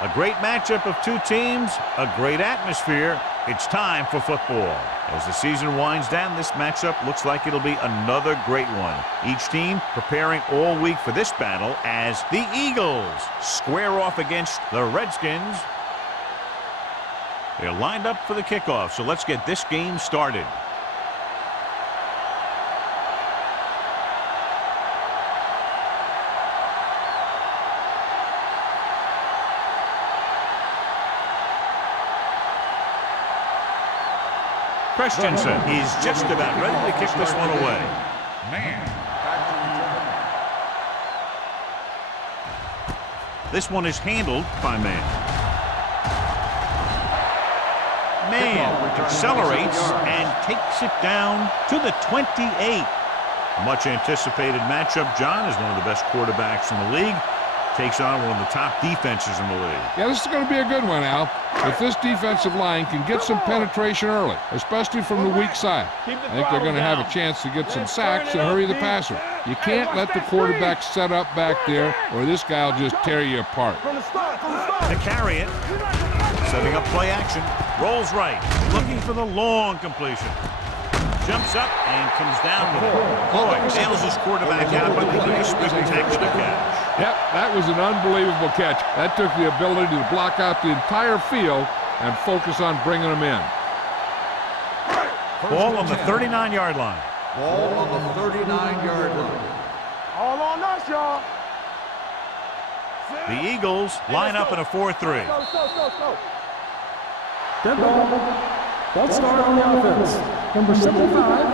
A great matchup of two teams, a great atmosphere. It's time for football. As the season winds down, this matchup looks like it'll be another great one. Each team preparing all week for this battle as the Eagles square off against the Redskins. They're lined up for the kickoff, so let's get this game started. Christensen is just about ready to kick this one away. This one is handled by Man. Man accelerates and takes it down to the 28. Much anticipated matchup, John, is one of the best quarterbacks in the league. Takes on one of the top defenses in the league. Yeah, this is going to be a good one, Al. If this defensive line can get some penetration early, especially from the weak side, I think they're going to have a chance to get some sacks and hurry the passer. You can't let the quarterback set up back there or this guy will just tear you apart. To carry it, setting up play action, rolls right, looking for the long completion. Jumps up and comes down with it. Boy, sails his quarterback out with a spectacular catch. Yep, that was an unbelievable catch. That took the ability to block out the entire field and focus on bringing them in. Ball on the 39-yard line. Ball on the 39-yard line. All on us, y'all. The Eagles line up in a 4-3. Dead ball. Ball start on the offense. Number 75.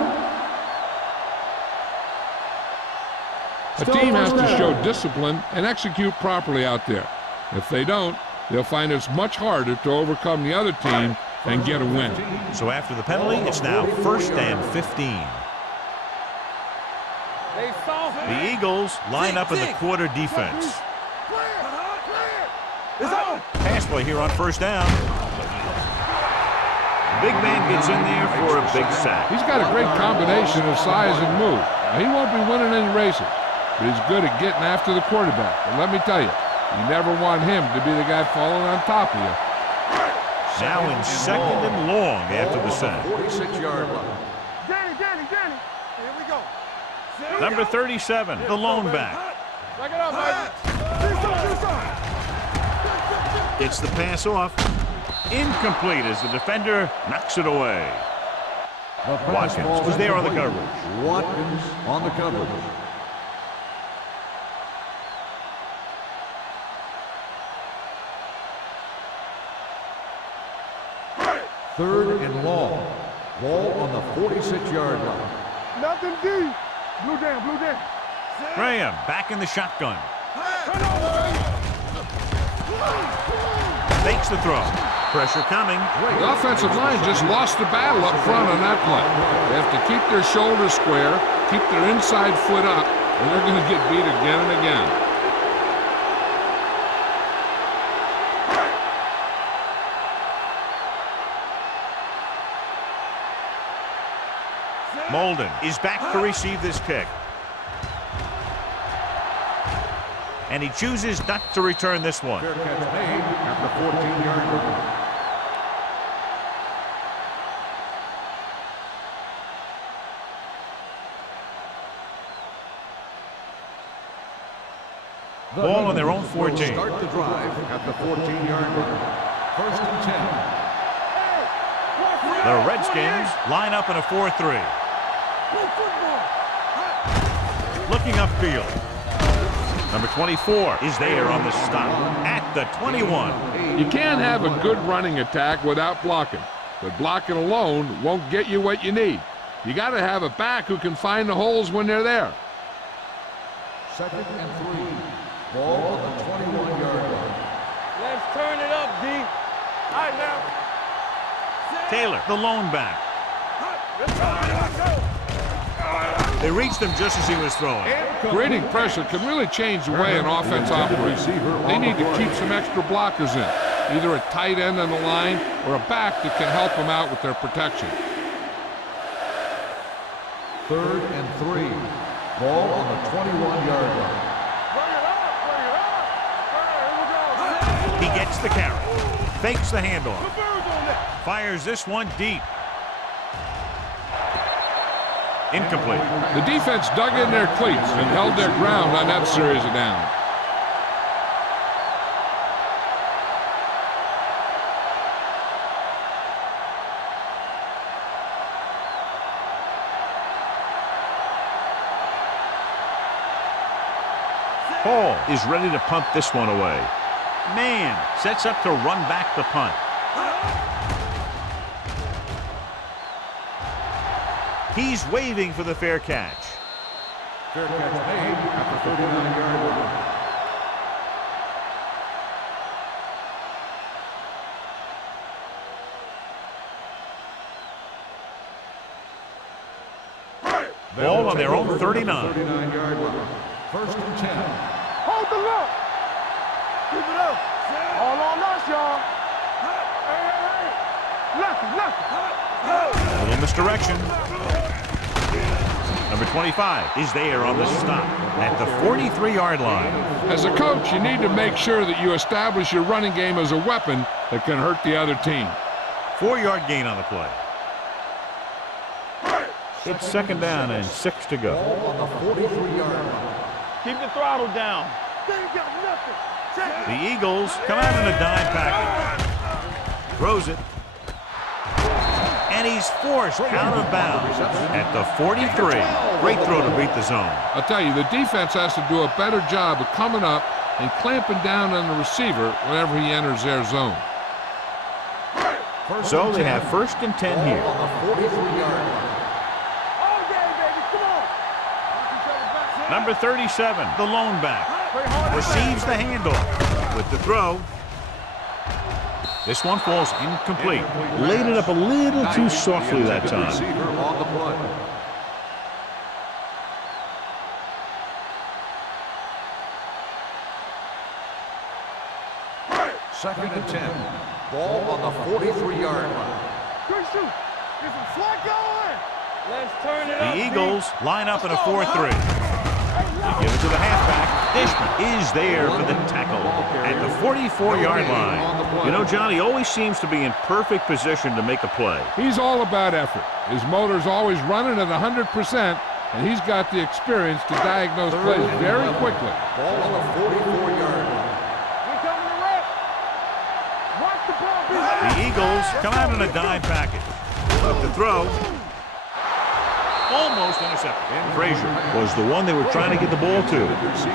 A team has to show discipline and execute properly out there. If they don't, they'll find it's much harder to overcome the other team and get a win. So after the penalty, it's now 1st and 15. The Eagles line up in the quarter defense. Pass play here on 1st down. The big man gets in there for a big sack. He's got a great combination of size and move. Now, he won't be winning any races, but he's good at getting after the quarterback. And let me tell you, you never want him to be the guy falling on top of you. Now in 2nd and long after the sack. 46-yard line. Danny, here we go. Number 37, the lone back. Back it up, baby. Do something. Gets the pass off. Incomplete as the defender knocks it away. Watkins was there on the coverage. Watkins on the coverage. Third and long. Ball on the 46-yard line. Nothing deep. Blue down. Graham back in the shotgun. Fakes the throw. Pressure coming. The offensive line just lost the battle up front on that play. They have to keep their shoulders square, keep their inside foot up, and they're going to get beat again and again. Molden is back to receive this kick. And he chooses not to return this one. Fair catch made at the 14-yard line. Ball on their own 14. Start the drive at the 14-yard line. 1st and 10. The Redskins line up in a 4-3. Looking upfield. Number 24 is there on the stop at the 21. You can't have a good running attack without blocking, but blocking alone won't get you what you need. You got to have a back who can find the holes when they're there. 2nd and 3. Ball on the 21-yard line. Let's turn it up, D. All right, now. Taylor, the lone back. They reached him just as he was throwing. Creating pressure can really change the way an offense operates. They need to keep some extra blockers in, either a tight end on the line or a back that can help them out with their protection. 3rd and 3. Ball on the 21-yard line. He gets the carry. Fakes the handoff. Fires this one deep. Incomplete. The defense dug in their cleats and held their ground on that series of downs. Hall is ready to punt this one away. Man sets up to run back the punt. He's waving for the fair catch. Fair catch made at the 39-yard line. Ball on their own 39. 39-yard line. First and 10. Hold the look. Keep it up. All on us, y'all. Lucky. A little misdirection. Number 25 is there on the stop at the 43-yard line. As a coach, you need to make sure that you establish your running game as a weapon that can hurt the other team. 4-yard gain on the play. It's second down and 6 to go. Ball on the 43-yard line. Keep the throttle down. The Eagles come out in a dime package. Throws it. And he's forced out of bounds at the 43. Great throw to beat the zone. I'll tell you, the defense has to do a better job of coming up and clamping down on the receiver whenever he enters their zone. So they have first and 10 here. On the 43-yard line. Number 37, the lone back, receives the handoff with the throw. This one falls incomplete. Laid it up a little too softly that time. Receiver on the play. Second and 10. Ball on the 43-yard line. Good shoot. Get some slack going. Let's turn it up. The Eagles line up in a 4-3. They give it to the halfback. Dishman is there for the tackle at the 44-yard line. You know, Johnny always seems to be in perfect position to make a play. He's all about effort. His motor's always running at 100%, and he's got the experience to diagnose plays very quickly. Ball on the 44-yard line. We're coming to wreck. Watch the ball. The Eagles come out in a dime package. With the throw. Almost intercepted. Frazier was the one they were trying to get the ball to.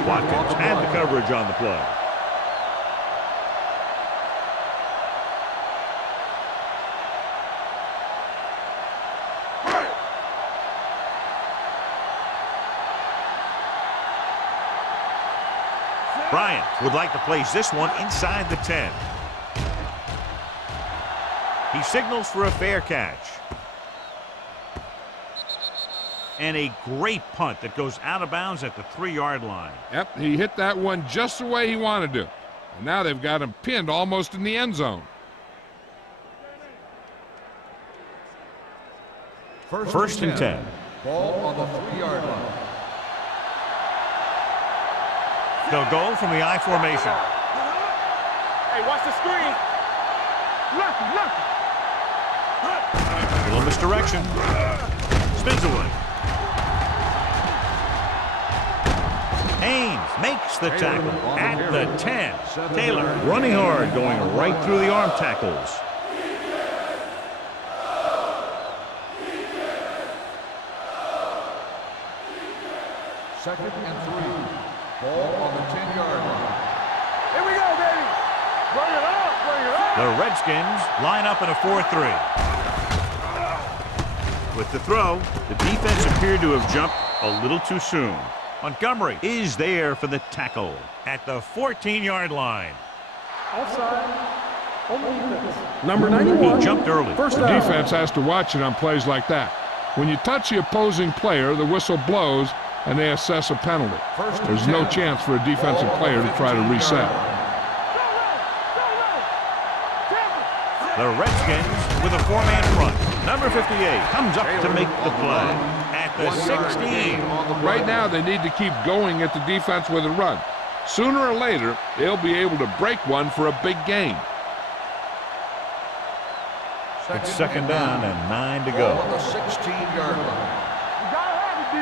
Watkins had the coverage on the play. Bryant would like to place this one inside the 10. He signals for a fair catch. And a great punt that goes out of bounds at the 3-yard line. Yep, he hit that one just the way he wanted to. And now they've got him pinned almost in the end zone. First and 10. Ball on the 3-yard line. They'll go from the I formation. Hey, watch the screen. Lucky. A little misdirection. Spins away. Haynes makes the tackle at the 10. Taylor running hard, going right through the arm tackles. Second and 3. Ball on the 10-yard line. Here we go, baby. Bring it up. Bring it up. The Redskins line up in a 4-3. With the throw, the defense appeared to have jumped a little too soon. Montgomery is there for the tackle at the 14-yard line. Offside. On the defense. Number 91. He jumped early. First The down. defense has to watch it on plays like that. When you touch the opposing player, the whistle blows and they assess a penalty. There's no chance for a defensive player to try to reset. The Redskins with a 4-man front. Number 58 comes up to make the play at the 16. Right now, they need to keep going at the defense with a run. Sooner or later, they'll be able to break one for a big gain. It's second down and 9 to Ball go. on the 16-yard line. You gotta have it, D.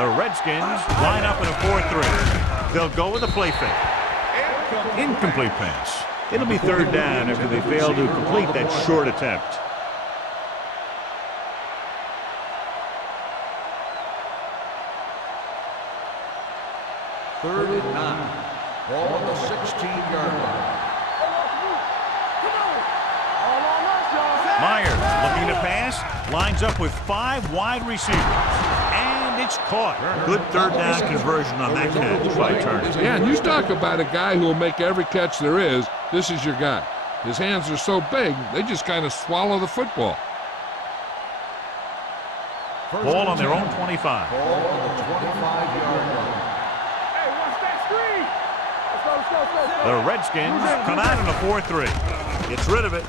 The Redskins line up in a 4-3. They'll go with a play fake. Incomplete pass. It'll be third down after they fail to complete that short attempt. Third and 9. Ball on the 16-yard line. Myers looking to pass, lines up with 5 wide receivers, and it's caught. Good third down conversion on that catch by Turner. Yeah, and you talk about a guy who will make every catch there is. This is your guy. His hands are so big, they just kind of swallow the football. Ball on their own 25. Ball on the 25-yard line. Hey, watch that screen. Let's go. The Redskins come out in a 4-3. Gets rid of it.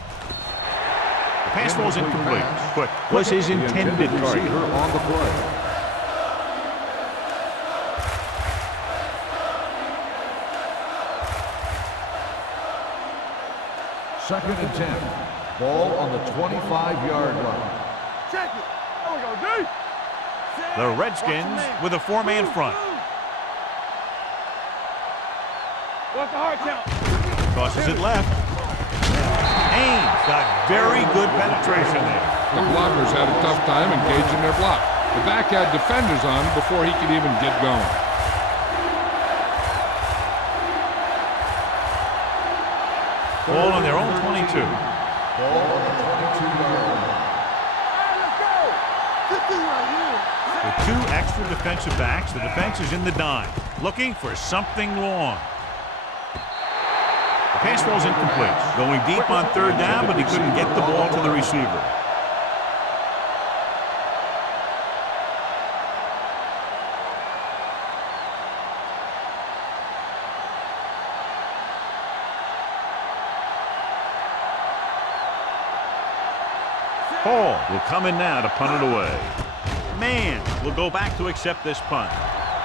The pass ball's incomplete. Quick was his intended target. On the play. Second and 10. Ball on the 25-yard line. Check it. There we go, D. The Redskins with a 4-man front. What's the hard count? Tosses it left. Haynes got very good penetration there. The blockers had a tough time engaging their block. The back had defenders on him before he could even get going. Ball on their own 22. Ball on the 22-yard line. Hey, let's go. This thing right here. With 2 extra defensive backs, the defense is in the dime, looking for something long. The pass ball's incomplete. Going deep on third down, but he couldn't get the ball to the receiver. Hall will come in now to punt it away. Mann will go back to accept this punt.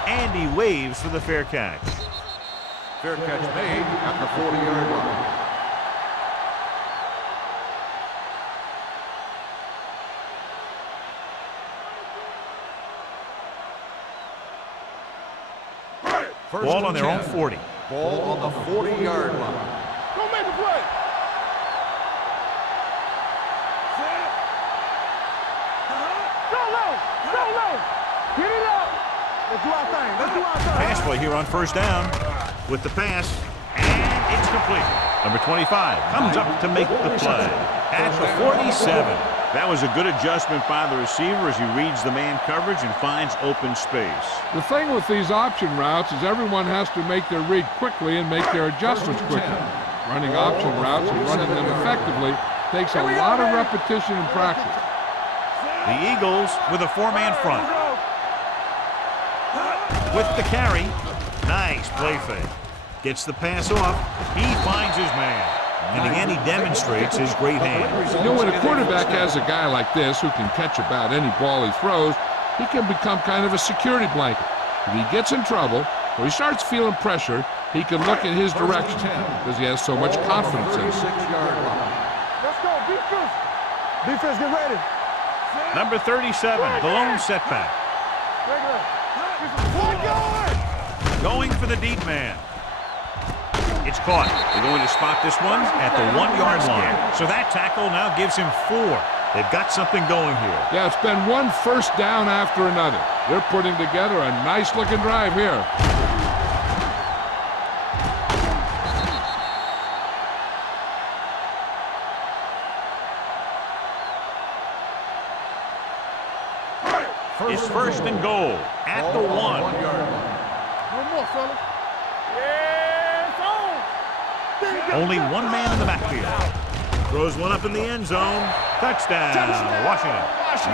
And he waves for the fair catch. Fair catch made at the 40-yard line. First Ball and on their 10. own 40. Ball on the 40-yard line. Go make the play. Go low. Get it up. Let's do our thing. Pass play here on first down with the pass, and it's complete. Number 25 comes up to make the play at the 47. That was a good adjustment by the receiver as he reads the man coverage and finds open space. The thing with these option routes is everyone has to make their read quickly and make their adjustments quickly. Running option routes and running them effectively takes a lot of repetition and practice. The Eagles with a 4-man front. With the carry, nice play fake. Gets the pass off, he finds his man. And again, he demonstrates his great hands. You know, when a quarterback has a guy like this who can catch about any ball he throws, he can become kind of a security blanket. If he gets in trouble or he starts feeling pressure, he can look in his direction because he has so much confidence in him. Let's go, defense. Defense, get ready. Number 37, the lone setback. Going for the deep man. It's caught. They're going to spot this one at the 1-yard line. So that tackle now gives him 4. They've got something going here. Yeah, it's been one first down after another. They're putting together a nice-looking drive here. It's first and goal at the 1. One more, fellas. Yeah, it's on. Only one man in the backfield. Throws one up in the end zone. Touchdown, Washington.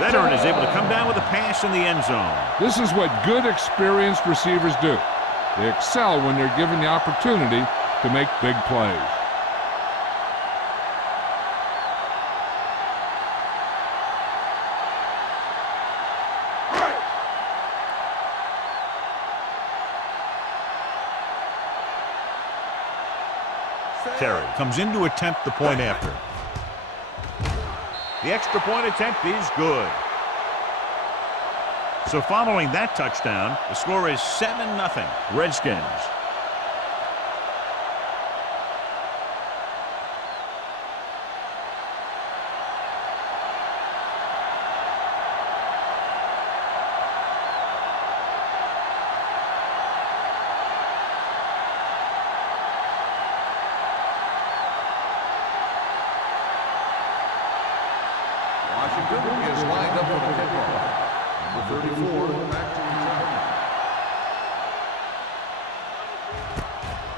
Veteran is able to come down with a pass in the end zone. This is what good, experienced receivers do. They excel when they're given the opportunity to make big plays. Terry comes in to attempt the point after. The extra point attempt is good. So following that touchdown, the score is 7-0 Redskins. Washington is lined up for the kickoff. Number 34, back to return.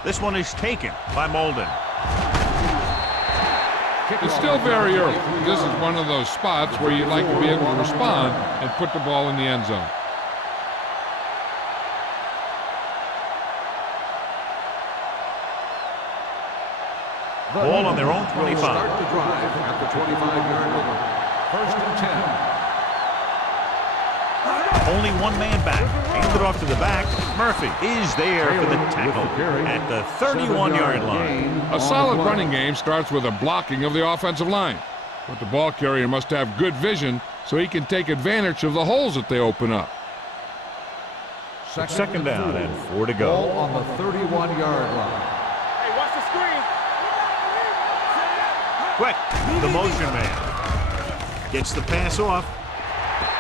This one is taken by Molden. It's still very early. This is one of those spots where you'd like to be able to respond and put the ball in the end zone. Ball on their own 25. Start the drive at the 25-yard line. 1st and 10. Only one man back. Handed off to the back. Murphy is there for the tackle at the 31-yard line. A solid running game starts with a blocking of the offensive line. But the ball carrier must have good vision so he can take advantage of the holes that they open up. Second down and 4 to Ball go. on the 31-yard line. Hey, watch the screen. Quick, the motion man. Gets the pass off.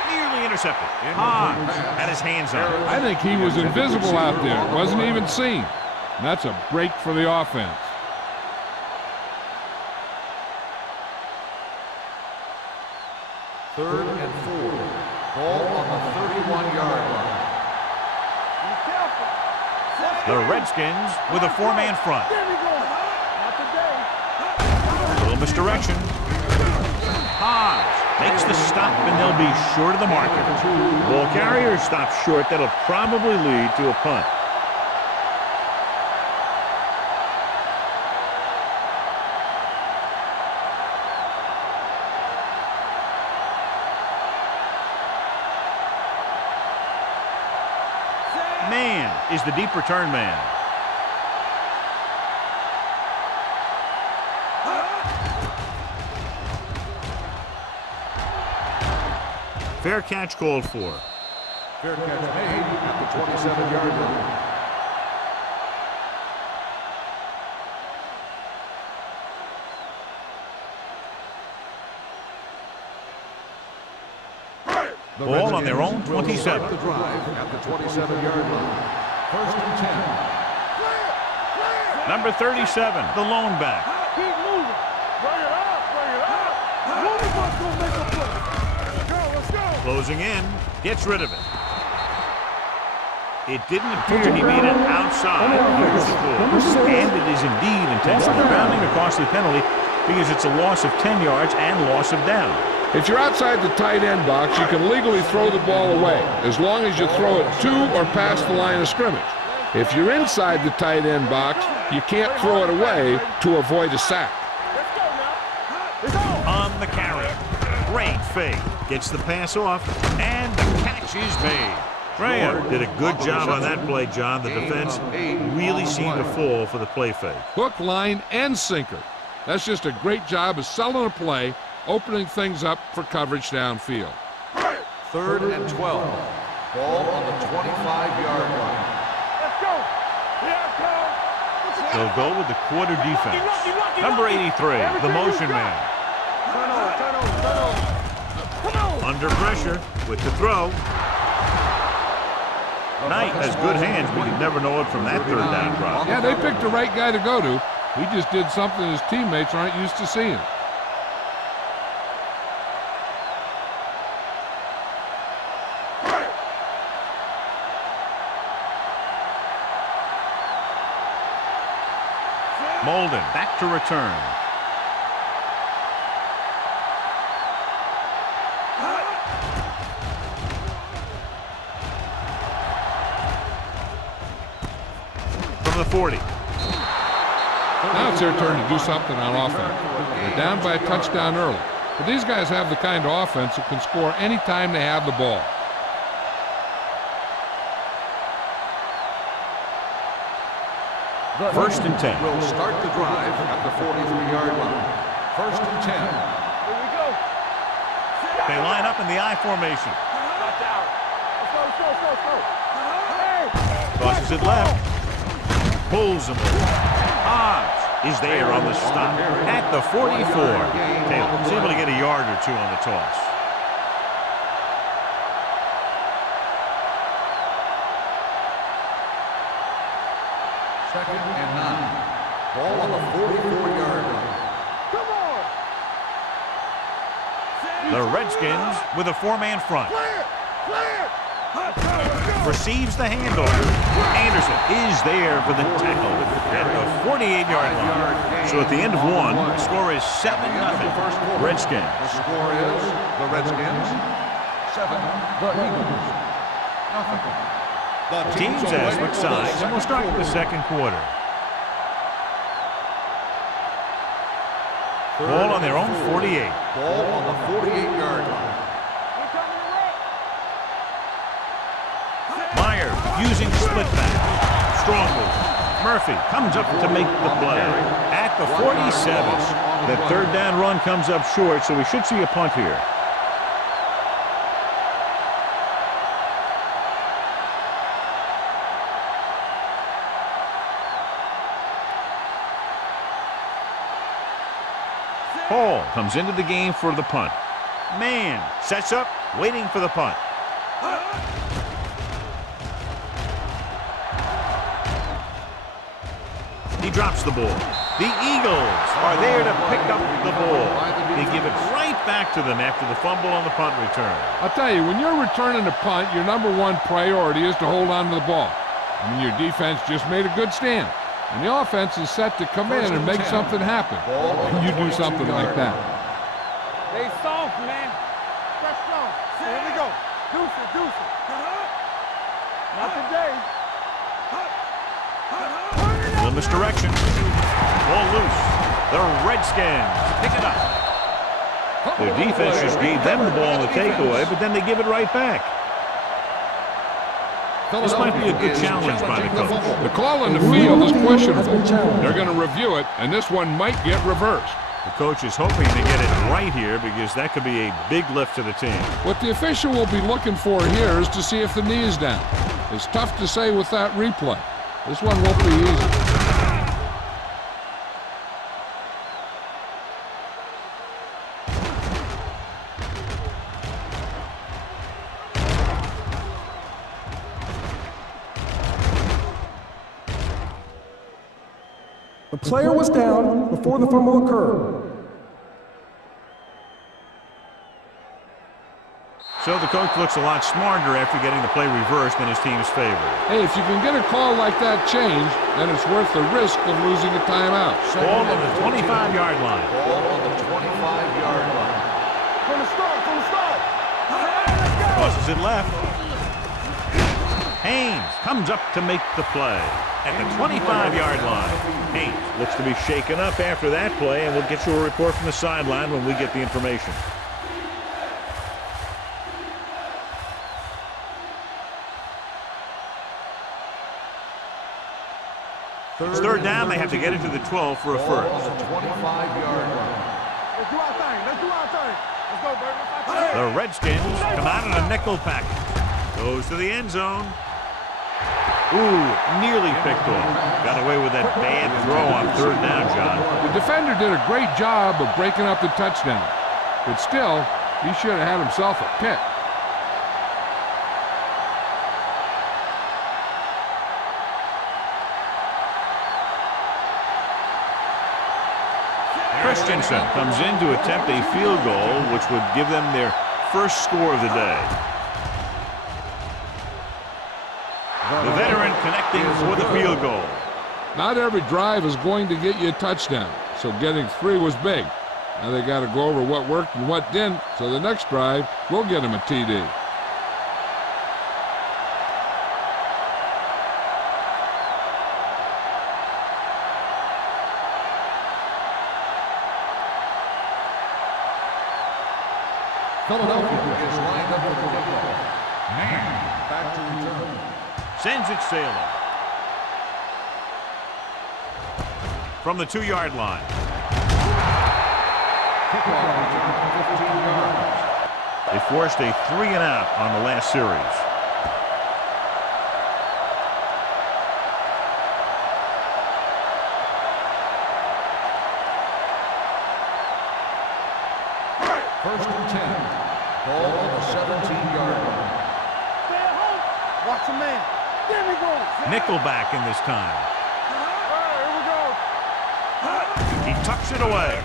Nearly intercepted. Hans had his hands on it. I think he was invisible out there. Wasn't even seen. And that's a break for the offense. Third and 4. Ball on the 31-yard line. Be careful. The Redskins with a 4-man front. There we go. Not today. Little misdirection. Hans makes the stop, and they'll be short of the marker. Ball carrier stops short. That'll probably lead to a punt. Man is the deep return man. Fair catch called for. Fair catch made at the 27-yard line. Ball on their own 27. The drive at the 27-yard line. 1st and 10. Number 37, the lone back. Keep moving. Bring it up. Bring it up. One of us gonna make a play. Let's go. Let's go. Closing in, gets rid of it. It didn't appear he made it outside. Here's the call. And it is indeed intentional grounding, a costly penalty because it's a loss of 10 yards and loss of down. If you're outside the tight end box, you can legally throw the ball away as long as you throw it to or past the line of scrimmage. If you're inside the tight end box, you can't throw it away to avoid a sack. Let's go now. Let's go. On the carry. Great fake. Gets the pass off, and the catch is made. Graham did a good job on that play, John. The defense really seemed to fall for the play fake. Hook, line, and sinker. That's just a great job of selling a play, opening things up for coverage downfield. 3rd and 12. Ball on the 25-yard line. Let's go. Here it comes. They'll go with the quarter defense. Number 83, the motion man. Turn over. Turn over. Turn over. Come on. Under pressure with the throw. Knight has good hands, but you never know it from that 3rd down drop. Yeah, they picked the right guy to go to. He just did something his teammates aren't used to seeing. Molden back to return. From the 40. Now it's their turn to do something on offense. They're down by a touchdown early. But these guys have the kind of offense that can score any time they have the ball. First and 10. Will start the drive at the 43-yard line. First and 10. Here we go. They line up in the I formation. Watch out. Let's go, let's go, let's go, let's go. Hey! Tosses it left. Pulls him. Hobbs is there on the stop at the 44. Taylor's able to get a yard or two on the toss. Second and 9. Ball on the 44-yard line. Come on. The Redskins with a four-man front. Clear, clear. Receives the handover. Anderson is there for the tackle at the 48-yard line. So at the end of one, the score is 7-0. Redskins. The score is the Redskins 7, the Eagles nothing. The teams have switched sides, and we'll start with the second quarter. Ball on their own 48. Ball on the 48-yard line. Meyer using split back. Strong move. Murphy comes up to make the play at the 47. The third down run comes up short, so we should see a punt here. Hall comes into the game for the punt. Man sets up, waiting for the punt. He drops the ball. The Eagles are there to pick up the ball. They give it right back to them after the fumble on the punt return. I'll tell you, when you're returning a punt, your number one priority is to hold on to the ball. I mean, your defense just made a good stand. And the offense is set to come in and make something happen. And you do something like that. They soft, man. That's strong. Here we go. Deuce it, deuce it. Not today. A little misdirection. Ball loose. The Redskins pick it up. Their defense just gave them the ball in the takeaway, but then they give it right back. This might be a good challenge by the coach. The call on the field is questionable. They're going to review it, and this one might get reversed. The coach is hoping to get it right here because that could be a big lift to the team. What the official will be looking for here is to see if the knee is down. It's tough to say with that replay. This one won't be easy. The player was down before the fumble occurred. So the coach looks a lot smarter after getting the play reversed in his team's favor. Hey, if you can get a call like that changed, then it's worth the risk of losing a timeout. Ball on the 25-yard line. Ball on the 25-yard line. From the start, from the start. Tosses it left. Haynes comes up to make the play at the 25-yard line. Haynes looks to be shaken up after that play, and we'll get you a report from the sideline when we get the information. It's third down. They have to get it to the 12 for a Ball on first. the 25-yard line. Let's do our thing. Let's do our thing. Let's go, Bert. Let's our thing. The Redskins come out in a nickel package. Goes to the end zone. Ooh, nearly picked off. Got away with that bad throw on third down, John. The defender did a great job of breaking up the touchdown. But still, he should have had himself a pick. Christensen comes in to attempt a field goal, which would give them their first score of the day. The veteran connecting for the field goal. Not every drive is going to get you a touchdown, so getting 3 was big. Now they got to go over what worked and what didn't, so the next drive will get them a TD. Philadelphia is lined up with the kickoff. Back to return. Sends it sailing. from the 2-yard line. Kickoff return 15 yards. They forced a 3-and-out on the last series. First and 10. Ball on the 17-yard line. Stay at home. Watch a man. There we go. Nickelback in this time. All right, here we go. He tucks it away.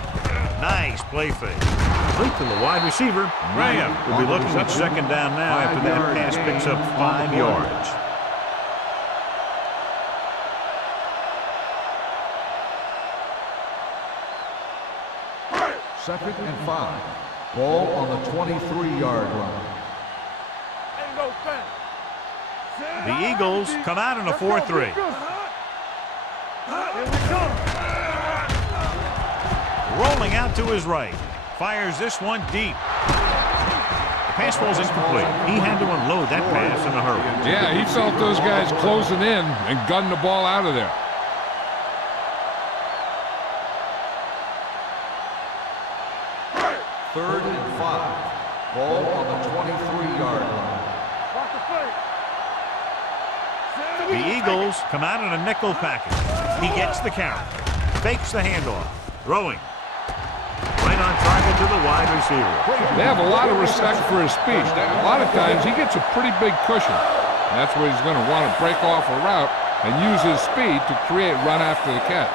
Nice play fake. Complete to the wide receiver. Graham will be looking at second down now after that pass picks up 5 yards. Second and 5. Ball on the 23-yard line. Ain't no thing. The Eagles come out in a 4-3. Here we go. Rolling out to his right. Fires this one deep. The pass ball's incomplete. He had to unload that pass in a hurry. Yeah, he felt those guys closing in and gunned the ball out of there. Third and 5. Ball on the 23-yard line. Watch the fake. The Eagles come out in a nickel package. He gets the carry. Fakes the handoff. Throwing. Right on target to the wide receiver. They have a lot of respect for his speed. A lot of times he gets a pretty big cushion. And that's where he's going to want to break off a route and use his speed to create run after the catch.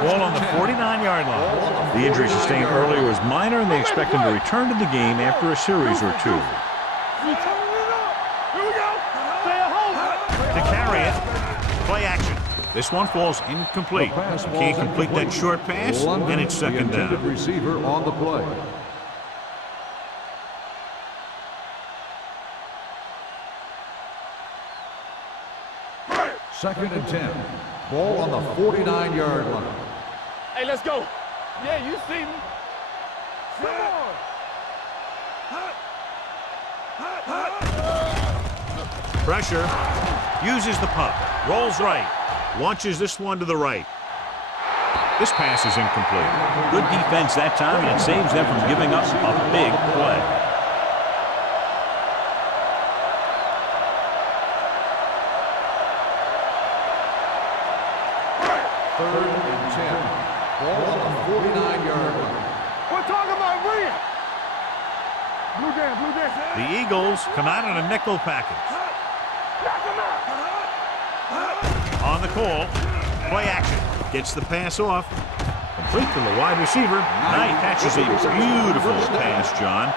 Ball on the 49-yard line. The injury sustained earlier was minor, and they expect him to return to the game after a series or two. Here we go. Stay at home. To carry it, play action. This one falls incomplete. Can't complete that short pass, and it's second The intended down. receiver on the play. Second and 10. Ball on the 49-yard line. Hey, let's go. Yeah, you see me. Come on. Pressure. Uses the pump. Rolls right. Launches this one to the right. This pass is incomplete. Good defense that time, and it saves them from giving up a big play. Third and 10. Ball on the 49-yard line. We're talking about Rhea. Blue down, blue down. The Eagles come out in a nickel package. Knock him out. On the call, play action. Gets the pass off. Complete to the wide receiver. Knight catches a beautiful pass, John.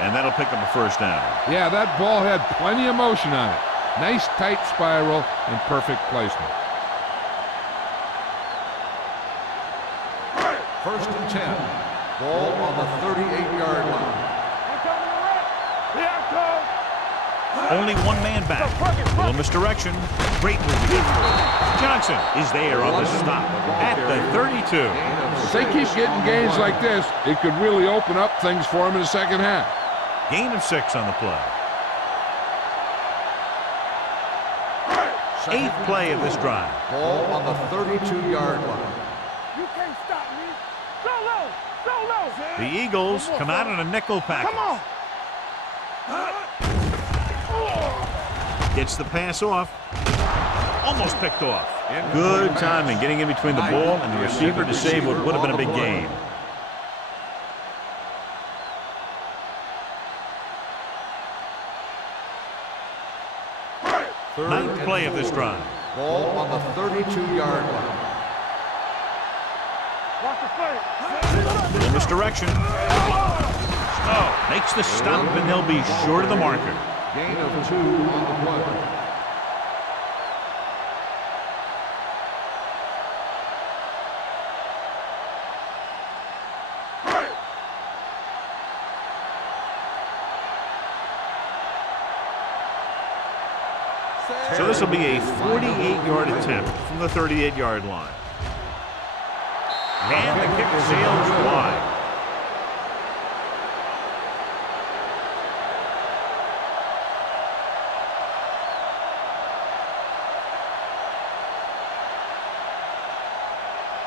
And that'll pick up a first down. Yeah, that ball had plenty of motion on it. Nice tight spiral and perfect placement. First and 10. Ball on the 38-yard line. I'm coming to right. Here I come. Only one man back. A little misdirection. Great move. Johnson is there on the stop at the 32. If they keep getting gains like this, it could really open up things for him in the second half. Gain of 6 on the play. Eighth play of this drive. Ball on the 32-yard line. You can't stop me. Go low. Go low. The Eagles come out in a nickel package. Come on. Gets the pass off. Almost picked off. Good timing getting in between the ball and the receiver to save what would have been a big gain. Ninth play of this drive. Ball on the 32-yard line. Watch the fake. Little misdirection. Oh, makes the stop, and they'll be short of the marker. Gain of 2 on the play. So this will be a 48-yard attempt from the 38-yard line. And the kick sails wide.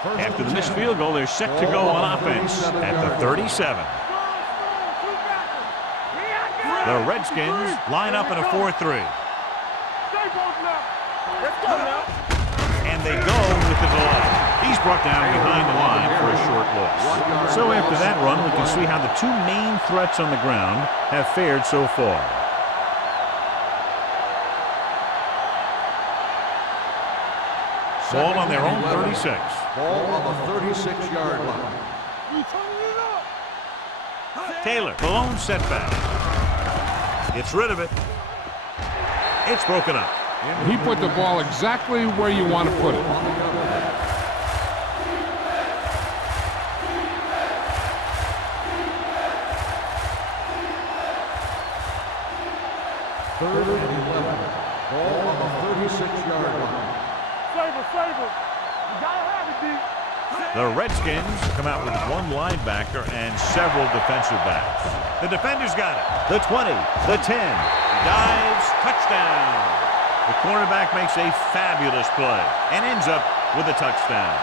After the missed field goal, they're set to go on offense at the 37. The Redskins line up in a 4-3. And they go with the delay. He's brought down behind the line for a short loss. So after that run, we can see how the two main threats on the ground have fared so far. Ball on their own 36. Ball on the 36-yard line. Taylor, the lone setback. Gets rid of it. It's broken up. He put the ball exactly where you want to put it. Third and 11. Ball on the 36-yard line. Saber. You gotta have it, D. The Redskins come out with one linebacker and several defensive backs. The defender's got it. The 20, the 10. Dives, touchdown. The cornerback makes a fabulous play and ends up with a touchdown.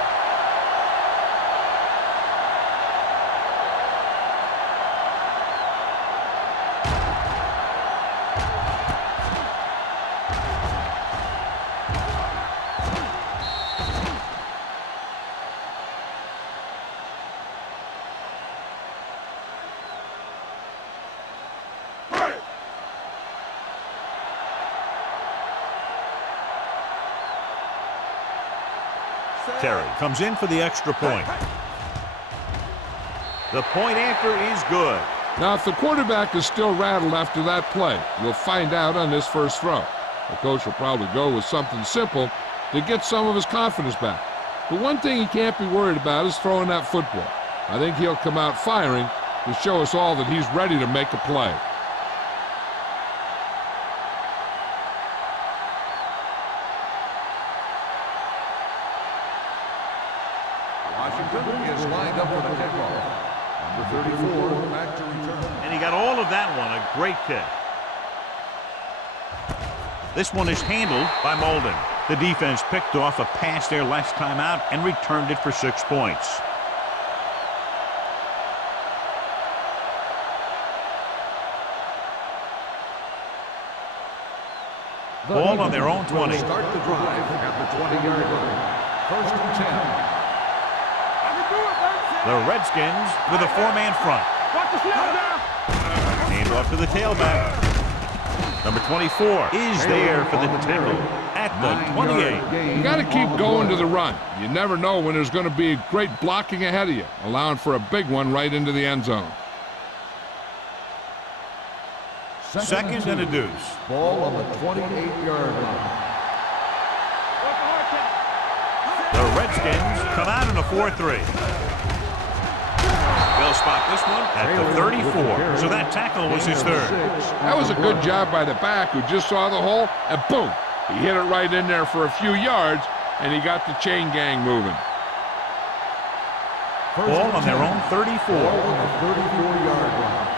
Terry comes in for the extra point. The point after is good. Now, if the quarterback is still rattled after that play, you'll find out on this first throw. The coach will probably go with something simple to get some of his confidence back. But one thing he can't be worried about is throwing that football. I think he'll come out firing to show us all that he's ready to make a play. Washington is lined up for the kickoff. Number 34, back to return. And he got all of that one. A great kick. This one is handled by Molden. The defense picked off a pass there last time out and returned it for 6 points. Ball on their own 20. Start the drive at the 20-yard line. First and 10. The Redskins with a 4-man front. Hand off to the tailback. Number 24 is there for the tackle at the 28. You got to keep going to the run. You never know when there's going to be great blocking ahead of you, allowing for a big one right into the end zone. Second and a deuce. Ball on the 28-yard line. The Redskins come out in a 4-3. They'll spot this one at the 34. So that tackle was his third. That was a good job by the back who just saw the hole, and boom, he hit it right in there for a few yards, and he got the chain gang moving. Ball on their own 34. Ball on the 34-yard line.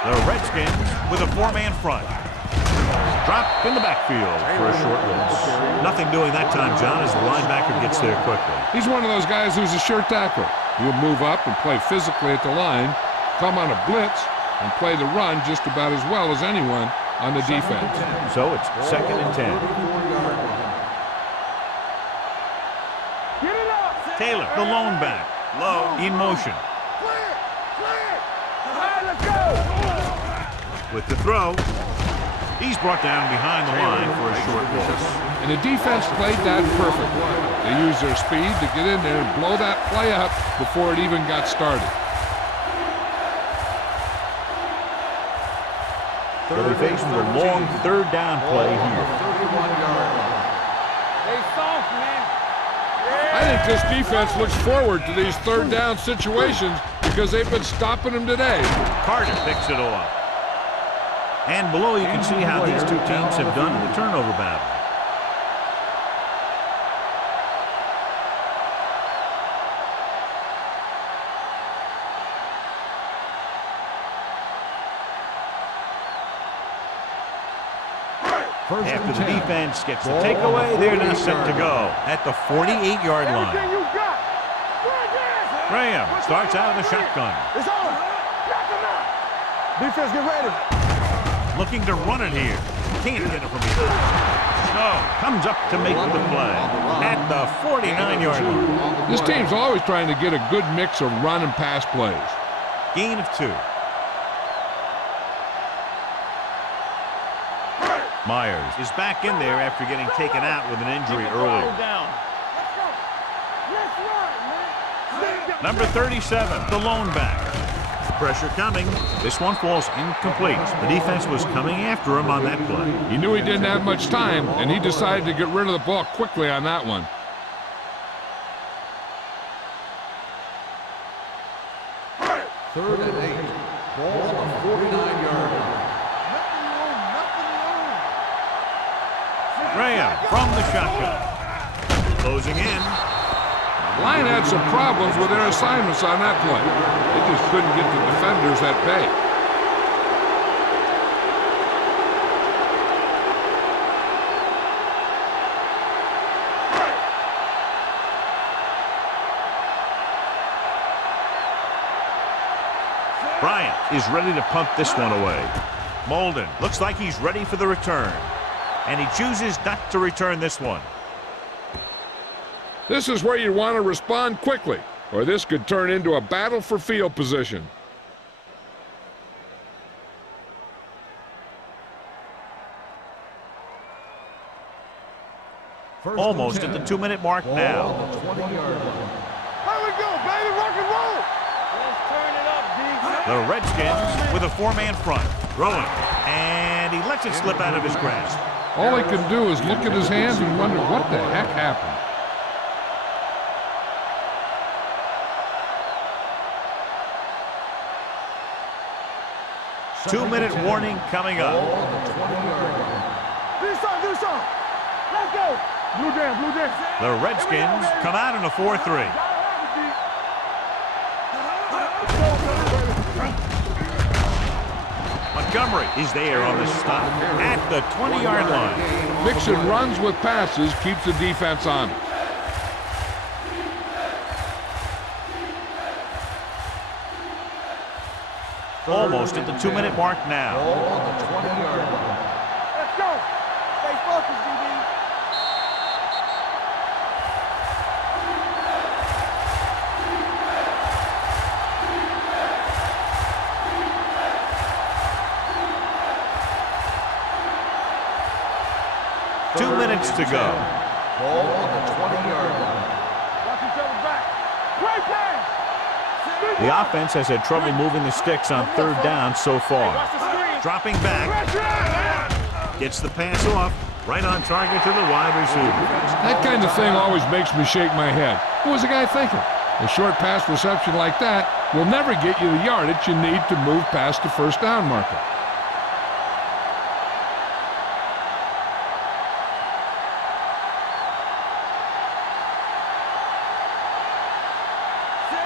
The Redskins with a 4-man front. Drop in the backfield for a short loss. Nothing doing that time, John, as the linebacker gets there quickly. He's one of those guys who's a sure tackler. He'll move up and play physically at the line, come on a blitz, and play the run just about as well as anyone on the defense. So it's second and 10. Taylor, the lone back, low, in motion. With the throw, he's brought down behind the line for a short loss. And the defense played that perfectly. They used their speed to get in there and blow that play up before it even got started. They'll be faced with a long third down play here. They soft, man. I think this defense looks forward to these third down situations because they've been stopping them today. Carter picks it off. And below you can see how these two teams have done in the turnover battle. After the defense gets the takeaway, they're now set to go at the 48-yard line. Graham starts out of the shotgun. It's on. Defense, get ready. Looking to run it here. Can't get it from behind. Snow comes up to make the play at the 49-yard line. This team's always trying to get a good mix of run and pass plays. Gain of 2. Myers is back in there after getting taken out with an injury earlier. Number 37, the lone back. Pressure coming. This one falls incomplete. The defense was coming after him on that play. He knew he didn't have much time, and he decided to get rid of the ball quickly on that one. Third and 8. Ball on the 49-yard line. Graham from the shotgun. Closing in. The line had some problems with their assignments on that play. They just couldn't get the defenders at bay. Bryant is ready to punt this one away. Molden looks like he's ready for the return. And he chooses not to return this one. This is where you want to respond quickly, or this could turn into a battle for field position. Almost at the 2-minute mark now. Here we go, baby, rock and roll. Let's turn it up, D. The Redskins with a 4-man front. Throwing. And he lets it slip out of his grasp. All he can do is look at his hands and wonder what the heck happened. Two-minute warning coming up. Do something. Let's go. Blue jam. The Redskins come out in a 4-3. Montgomery is there on the stop at the 20-yard line. Mixing runs with passes keeps the defense honest. Almost at the 2-minute mark now. On the 20-yard line. Let's go. Stay focused, DB. Two minutes to go. Ball on the 20-yard line. Watch each other back. Great pass. The offense has had trouble moving the sticks on 3rd down so far. Dropping back. Gets the pass off. Right on target to the wide receiver. That kind of thing always makes me shake my head. What was the guy thinking? A short pass reception like that will never get you the yardage you need to move past the 1st down marker.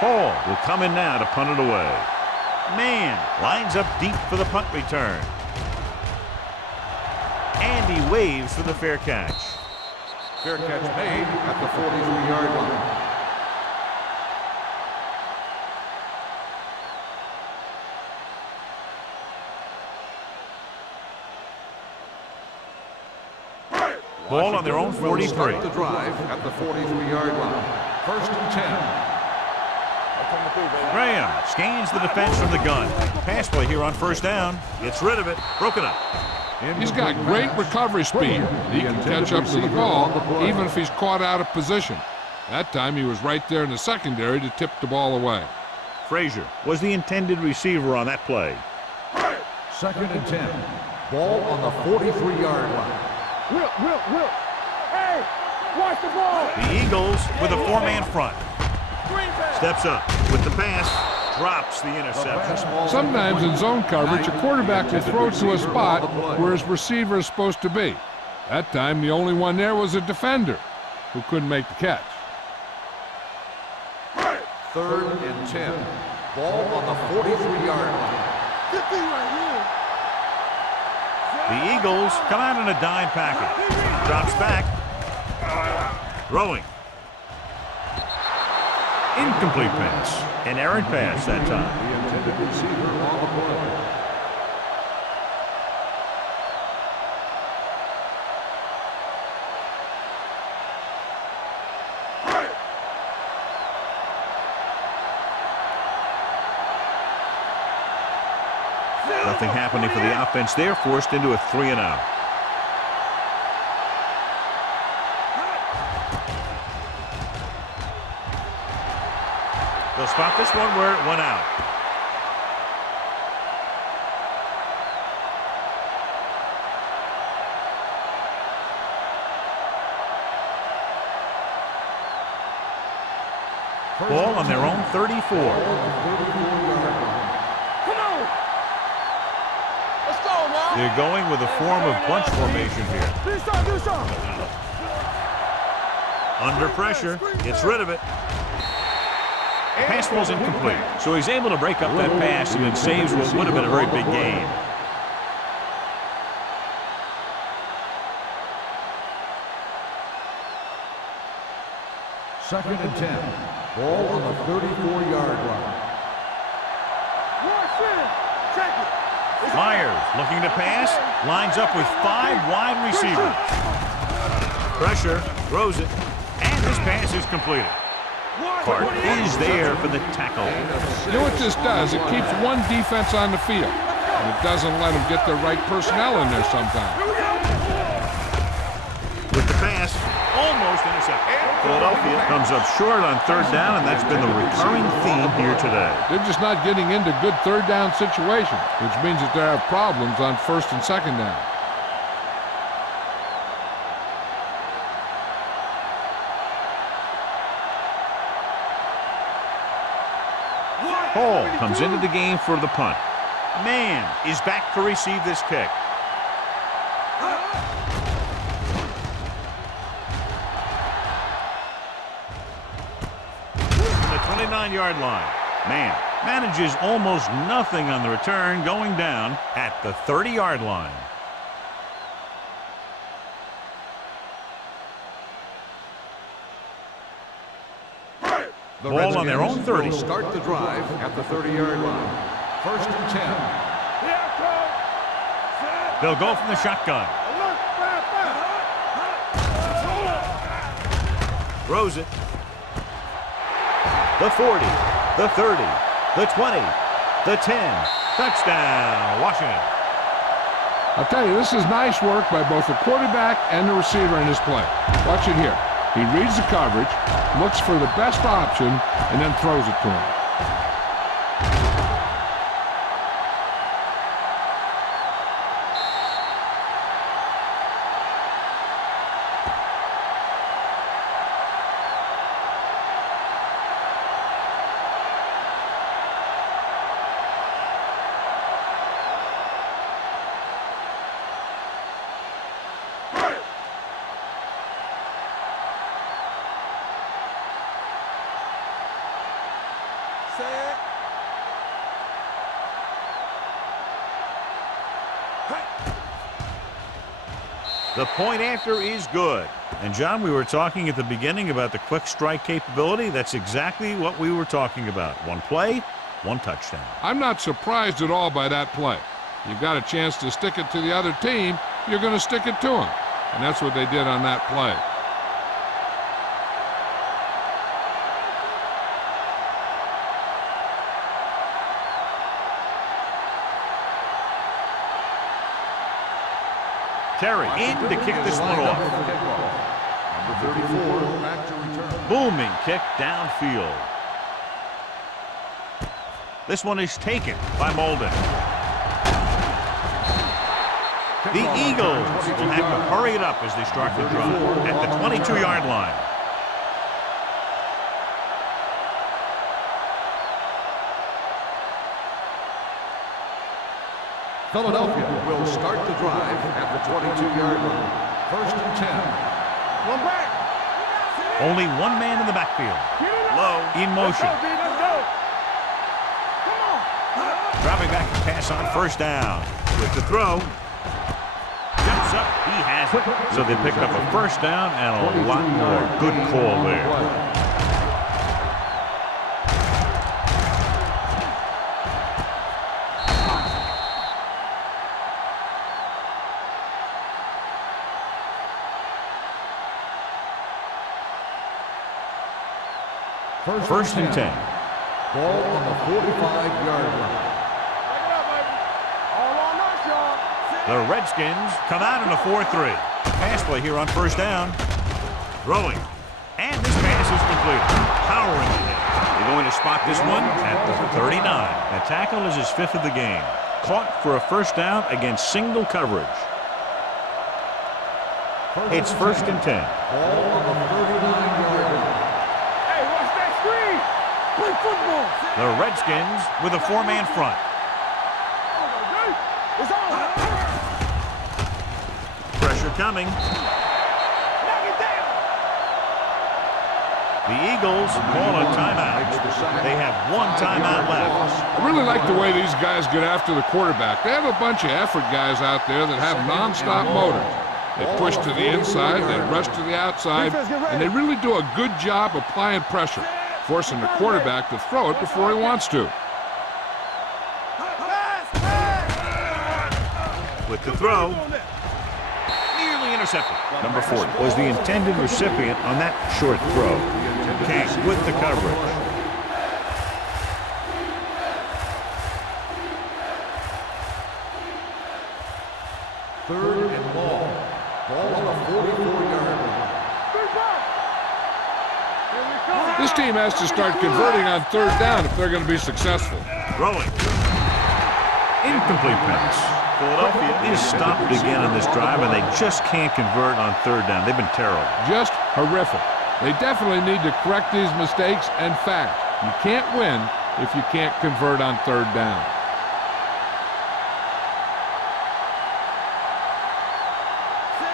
Hall will come in now to punt it away. Man lines up deep for the punt return. And he waves for the fair catch. Fair catch made at the 43-yard line. Ball on their own 43. Start the drive at the 43-yard line. 1st and 10. Graham scans the defense from the gun. Pass play here on 1st down. Gets rid of it. Broken up. He's got great recovery speed. He can catch up to the ball even if he's caught out of position. That time he was right there in the secondary to tip the ball away. Frazier was the intended receiver on that play. 2nd and 10. Ball on the 43-yard line. Will. Hey, watch the ball. The Eagles with a 4-man front. Steps up with the pass. Drops the interception. Sometimes in zone coverage, a quarterback will throw to a spot where his receiver is supposed to be. That time, the only one there was a defender who couldn't make the catch. 3rd and 10. Ball on the 43-yard line. Good thing right here. The Eagles come out in a dime package. Drops back. Throwing. Incomplete pass. An errant pass that time. The intended receiver on the play. Nothing happening for the offense there, forced into a 3-and-out. They'll spot this one where it went out. Ball on their own 34. They're going with a form of bunch formation here. Under pressure, gets rid of it. Pass ball's incomplete, so he's able to break up that pass and it saves what would have been a very big gain. Second and 10. Ball on the 34-yard line. Myers looking to pass, lines up with 5 wide receivers. Pressure, throws it, and this pass is completed. Clark is there for the tackle. You know what this does? It keeps one defense on the field, and it doesn't let them get the right personnel in there sometimes. With the pass, almost intercepted. Philadelphia comes up short on 3rd down, and that's been the recurring theme here today. They're just not getting into good 3rd down situations, which means that they have problems on 1st and 2nd down. Hall comes into the game for the punt. Mann is back to receive this kick. The 29-yard line. Mann manages almost nothing on the return, going down at the 30-yard line. The Ball on their own 30. Will start the drive at the 30-yard line. 1st and 10. They'll go from the shotgun. Throws it. The 40, the 30, the 20, the 10. Touchdown, Washington. I'll tell you, this is nice work by both the quarterback and the receiver in this play. Watch it here. He reads the coverage, looks for the best option, and then throws it to him. The point after is good. And, John, we were talking at the beginning about the quick strike capability. That's exactly what we were talking about. One play, one touchdown. I'm not surprised at all by that play. You've got a chance to stick it to the other team, you're going to stick it to them. And that's what they did on that play. Terry in to kick this one off. Number 34, back to return. Booming kick downfield. This one is taken by Molden. The Eagles will have to hurry it up as they start the drive at the 22-yard line. Philadelphia will start the drive at the 22-yard line. 1st and 10. One back. Only one man in the backfield. Low in motion. Dropping back to pass on 1st down. With the throw. He has it. So they pick up a first down and a lot more. Good call there. First and 10. Ball on the 45-yard line. The Redskins come out in a 4-3. Pass play here on first down. Throwing. And this pass is completed. Powering ahead. They're going to spot this one at the 39. The tackle is his 5th of the game. Caught for a first down against single coverage. It's first and 10. Ball on the 39-yard line. Play football. The Redskins with a 4-man front. It's on. Pressure coming. Knock it down. The Eagles call a timeout. They have one timeout left. I really like the way these guys get after the quarterback. They have a bunch of effort guys out there that have nonstop motors. They push to the inside, they rush to the outside, and they really do a good job applying pressure, forcing the quarterback to throw it before he wants to. With the throw, nearly intercepted. Number 40 was the intended recipient on that short throw. King with the coverage. Third and long. Ball on the 44-yard line. This team has to start converting on third down if they're going to be successful. Throwing. Incomplete pass. Philadelphia is stopped again on this drive, and they just can't convert on third down. They've been terrible. Just horrific. They definitely need to correct these mistakes. In fact, you can't win if you can't convert on third down.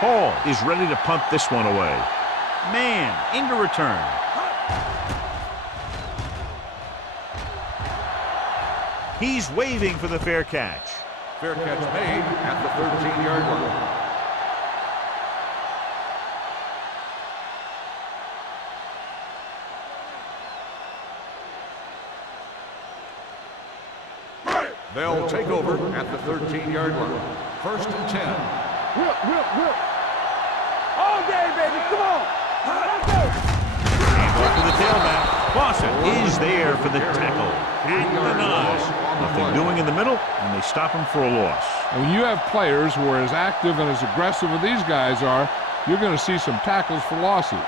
Hall is ready to punt this one away. Man into return. He's waving for the fair catch. Fair catch made at the 13-yard line. They'll take over at the 13-yard line. First and 10. Whip. All day, baby. Come on. Let's go. Handoff to the tailback. Clausen is there for the tackle. At the nose. Nothing doing in the middle, and they stop him for a loss. And when you have players who are as active and as aggressive as these guys are, you're going to see some tackles for losses.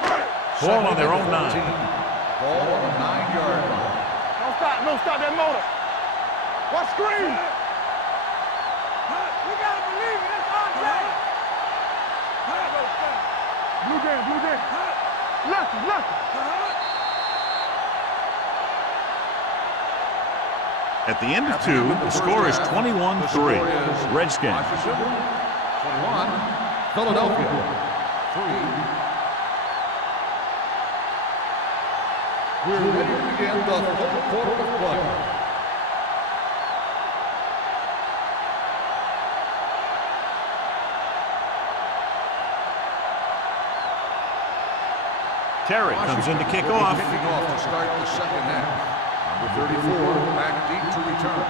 Ball on their own 9. Ball on the 9-yard line. Don't stop that motor. What screen? We gotta believe it. It's our day. Blue game. Lucky. At the end of 2, the score is 21-3. Redskins. 21, Philadelphia. 3. We're ready to begin the third quarter of play. Terry comes in to kick off. Kicking off to start the second half. Number 34 back deep to return.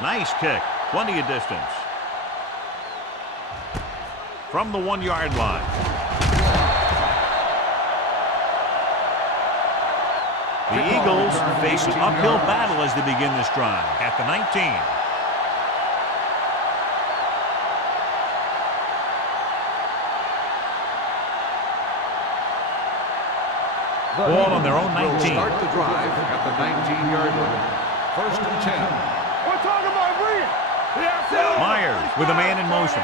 Nice kick. Plenty of distance. From the 1-yard line. The Eagles face an uphill battle as they begin this drive at the 19. Ball on their own 19. Will start the drive at the 19-yard line. First and 10. We're talking about Bree. Myers with a man in motion.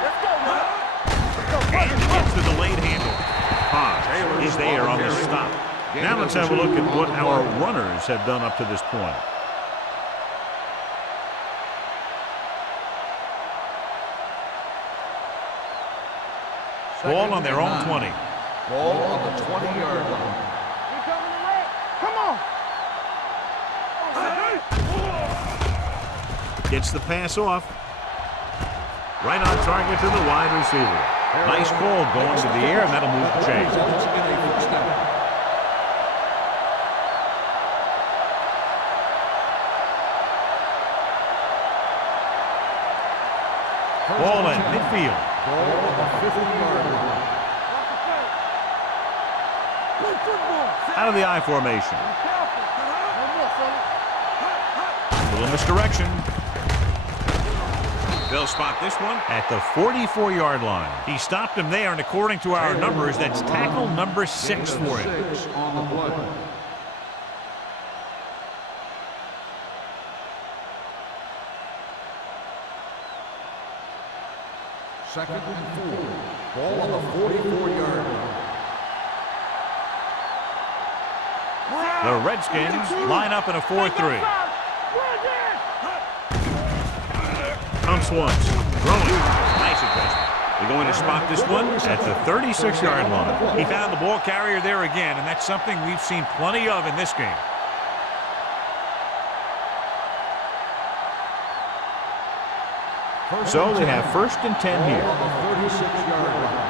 Let's go, man. And gets the delayed handle. Haas is there on the stop. Now let's have a look at what our runners have done up to this point. Ball on their own 20. Ball on the 20-yard line. We coming to red. Come on. Gets the pass off. Right on target to the wide receiver. Nice call going to the air, and that'll move the chains. Ball at midfield. Ball on the 50-yard line. Out of the I formation. Little misdirection. They'll spot this one at the 44-yard line. He stopped him there, and according to our numbers, that's tackle number 6 for him. 6 on the play. Second and 4. Ball on the 44-yard line. The Redskins line up in a 4-3. Pumps once. Throwing. Nice adjustment. They're going to spot this one at the 36-yard line. He found the ball carrier there again, and that's something we've seen plenty of in this game. So they have 1st and 10 here. On the 36-yard line.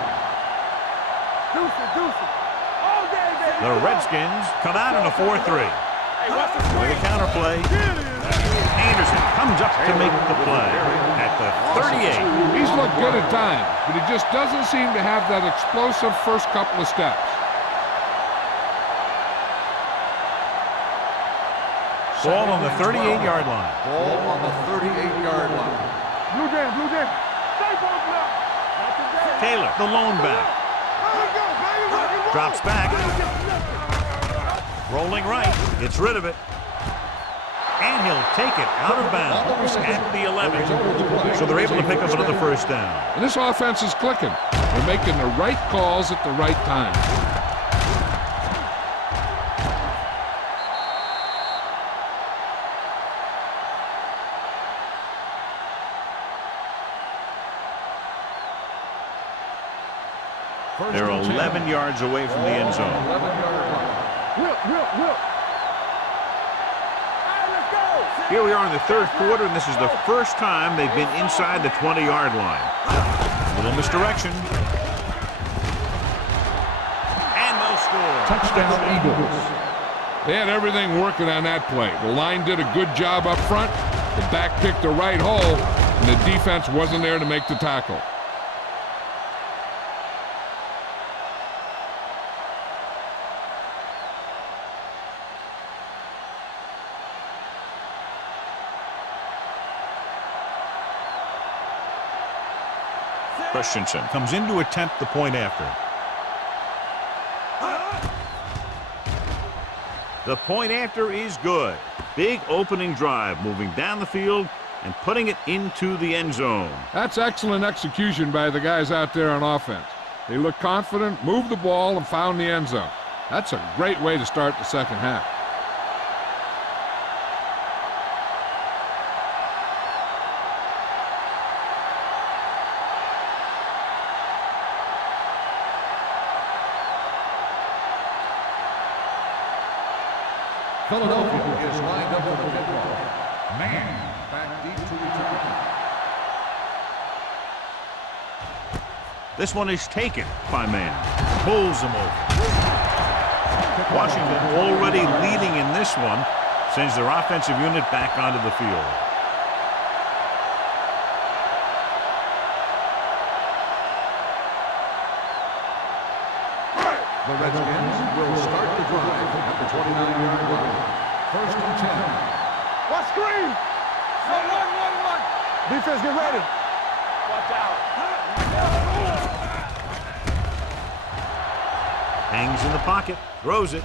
The Redskins come out in a 4-3. With a counterplay. Anderson comes up to make the play at the 38. He's looked good at times, but he just doesn't seem to have that explosive first couple of steps. Ball on the 38-yard line. Ball on the 38-yard line. Blue Jam, Blue Jam. Taylor, the lone back. Drops back. Rolling right. Gets rid of it. And he'll take it out of bounds at the 11. So they're able to pick up another first down. And this offense is clicking. They're making the right calls at the right time. They're 11 yards away from the end zone. 11-yard line. Whip. Here we are in the 3rd quarter, and this is the first time they've been inside the 20-yard line. Little misdirection. And they'll score. Touchdown, Eagles. They had everything working on that play. The line did a good job up front. The back picked the right hole, and the defense wasn't there to make the tackle. Christensen comes in to attempt the point after. The point after is good. Big opening drive, moving down the field and putting it into the end zone. That's excellent execution by the guys out there on offense. They looked confident, moved the ball, and found the end zone. That's a great way to start the second half. Philadelphia is lined up for the kickoff. Man back deep to return. This one is taken by man. Pulls him over. Washington already leading in this one, sends their offensive unit back onto the field. The Redskins will start the drive at the 29-yard line. 1st and 10. What screen? One. Defense, get ready. Watch out. Hangs in the pocket, throws it.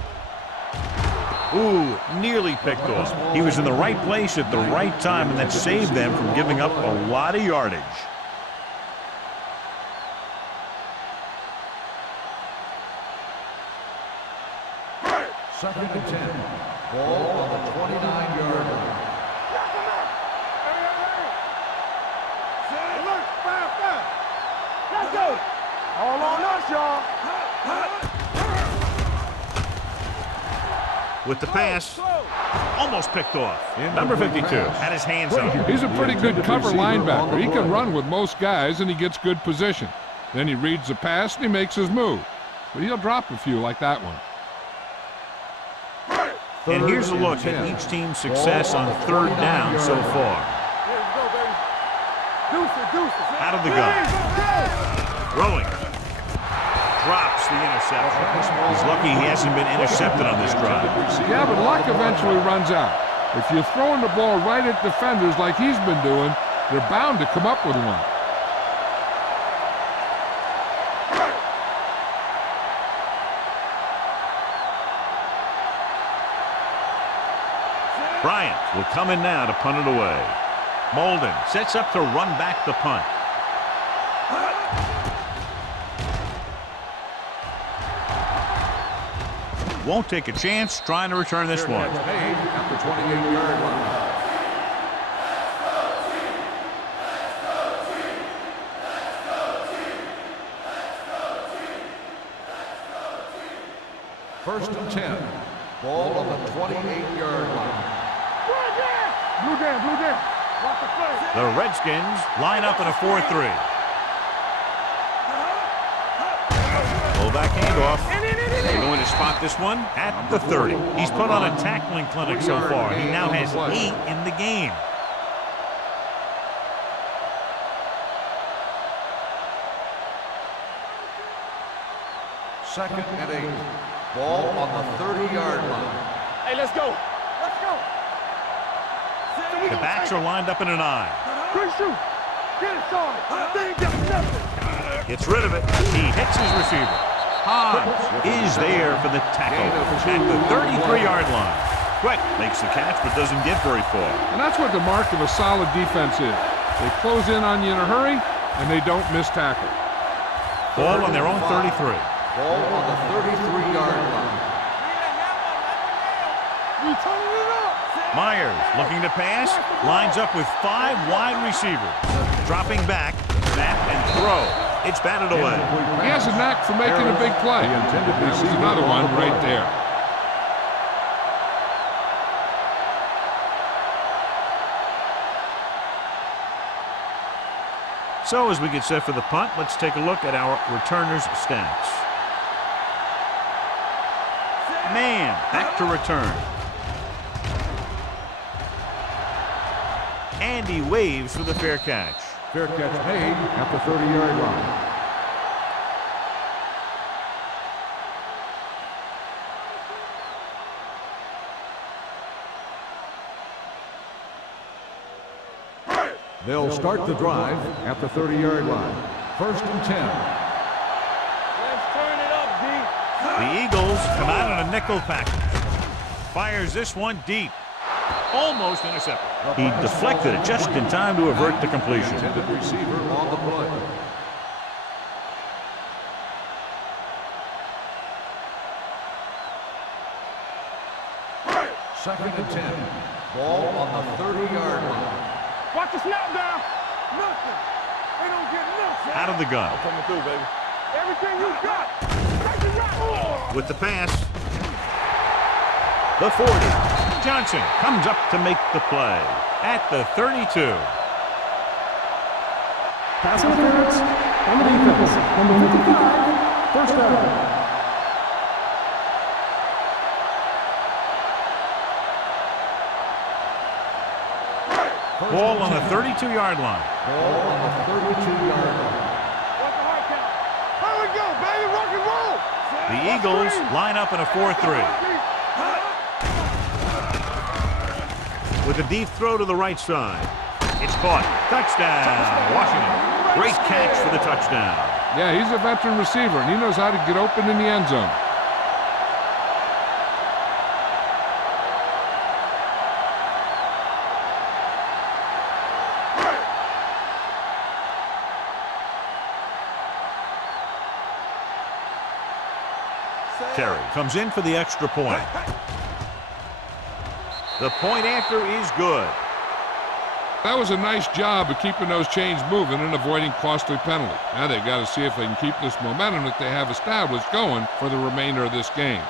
Ooh, nearly picked off. He was in the right place at the right time, and that saved them from giving up a lot of yardage. Second and 10. Ball on the 29-yard line. Let's go. All on us, y'all. With the pass, Almost picked off. Number 52 had his hands up. He's a pretty good cover linebacker. He can run with most guys, and he gets good position. Then he reads the pass, and he makes his move. But he'll drop a few like that one. And here's a look at each team's success on third down so far. Out of the gun. Throwing. Drops the interception. He's lucky he hasn't been intercepted on this drive. Yeah, but luck eventually runs out. If you're throwing the ball right at defenders like he's been doing, they're bound to come up with one. Bryant will come in now to punt it away. Molden sets up to run back the punt. Won't take a chance trying to return this one. At the 28-yard line. First and 10. Ball on the 28-yard line. Blue down. Watch the play. The Redskins line up in a 4-3. Fullback handoff. They're going to spot this one at the 30. He's put on a tackling clinic so far. He now has 8 in the game. Second and 8. Ball on the 30-yard line. Hey, let's go. The backs are lined up in an I. Good shoot. Get it started. They ain't got nothing. Gets rid of it. He hits his receiver. Hodge is there for the tackle at the 33-yard line. Quick makes the catch but doesn't get very far. And that's what the mark of a solid defense is. They close in on you in a hurry, and they don't miss tackle. Ball on their own 33. Ball on the 33-yard line. You turning it up. Myers looking to pass. Lines up with 5 wide receivers. Dropping back, snap, and throw. It's batted away. He has a knack for making a big play. That was another one right there. So as we get set for the punt, let's take a look at our returners' stats. Man, back to return. And he waves for the fair catch. Fair catch made at the 30-yard line. They'll start the drive at the 30-yard line. First and 10. Let's turn it up, D. The Eagles come out in a nickel package. Fires this one deep. Almost intercepted. He deflected it just in time to avert the completion. Intended receiver on the play. Second and 10. Ball on the 30-yard line. Watch the snap down. Nothing. They don't get nothing. Out of the gun. Coming through, baby. Everything you got. Take it right. With the pass. The 40. Johnson comes up to make the play at the 32. Pass interference on the defense. Number 55, first down. Ball on the 32-yard line. Ball on the 32-yard line. What's the hard count? Here we go, baby. Rock and roll. The Eagles line up in a 4-3. With a deep throw to the right side. It's caught. Touchdown, Washington. Great catch for the touchdown. Yeah, he's a veteran receiver, and he knows how to get open in the end zone. Terry comes in for the extra point. The point after is good. That was a nice job of keeping those chains moving and avoiding costly penalty. Now they've got to see if they can keep this momentum that they have established going for the remainder of this game.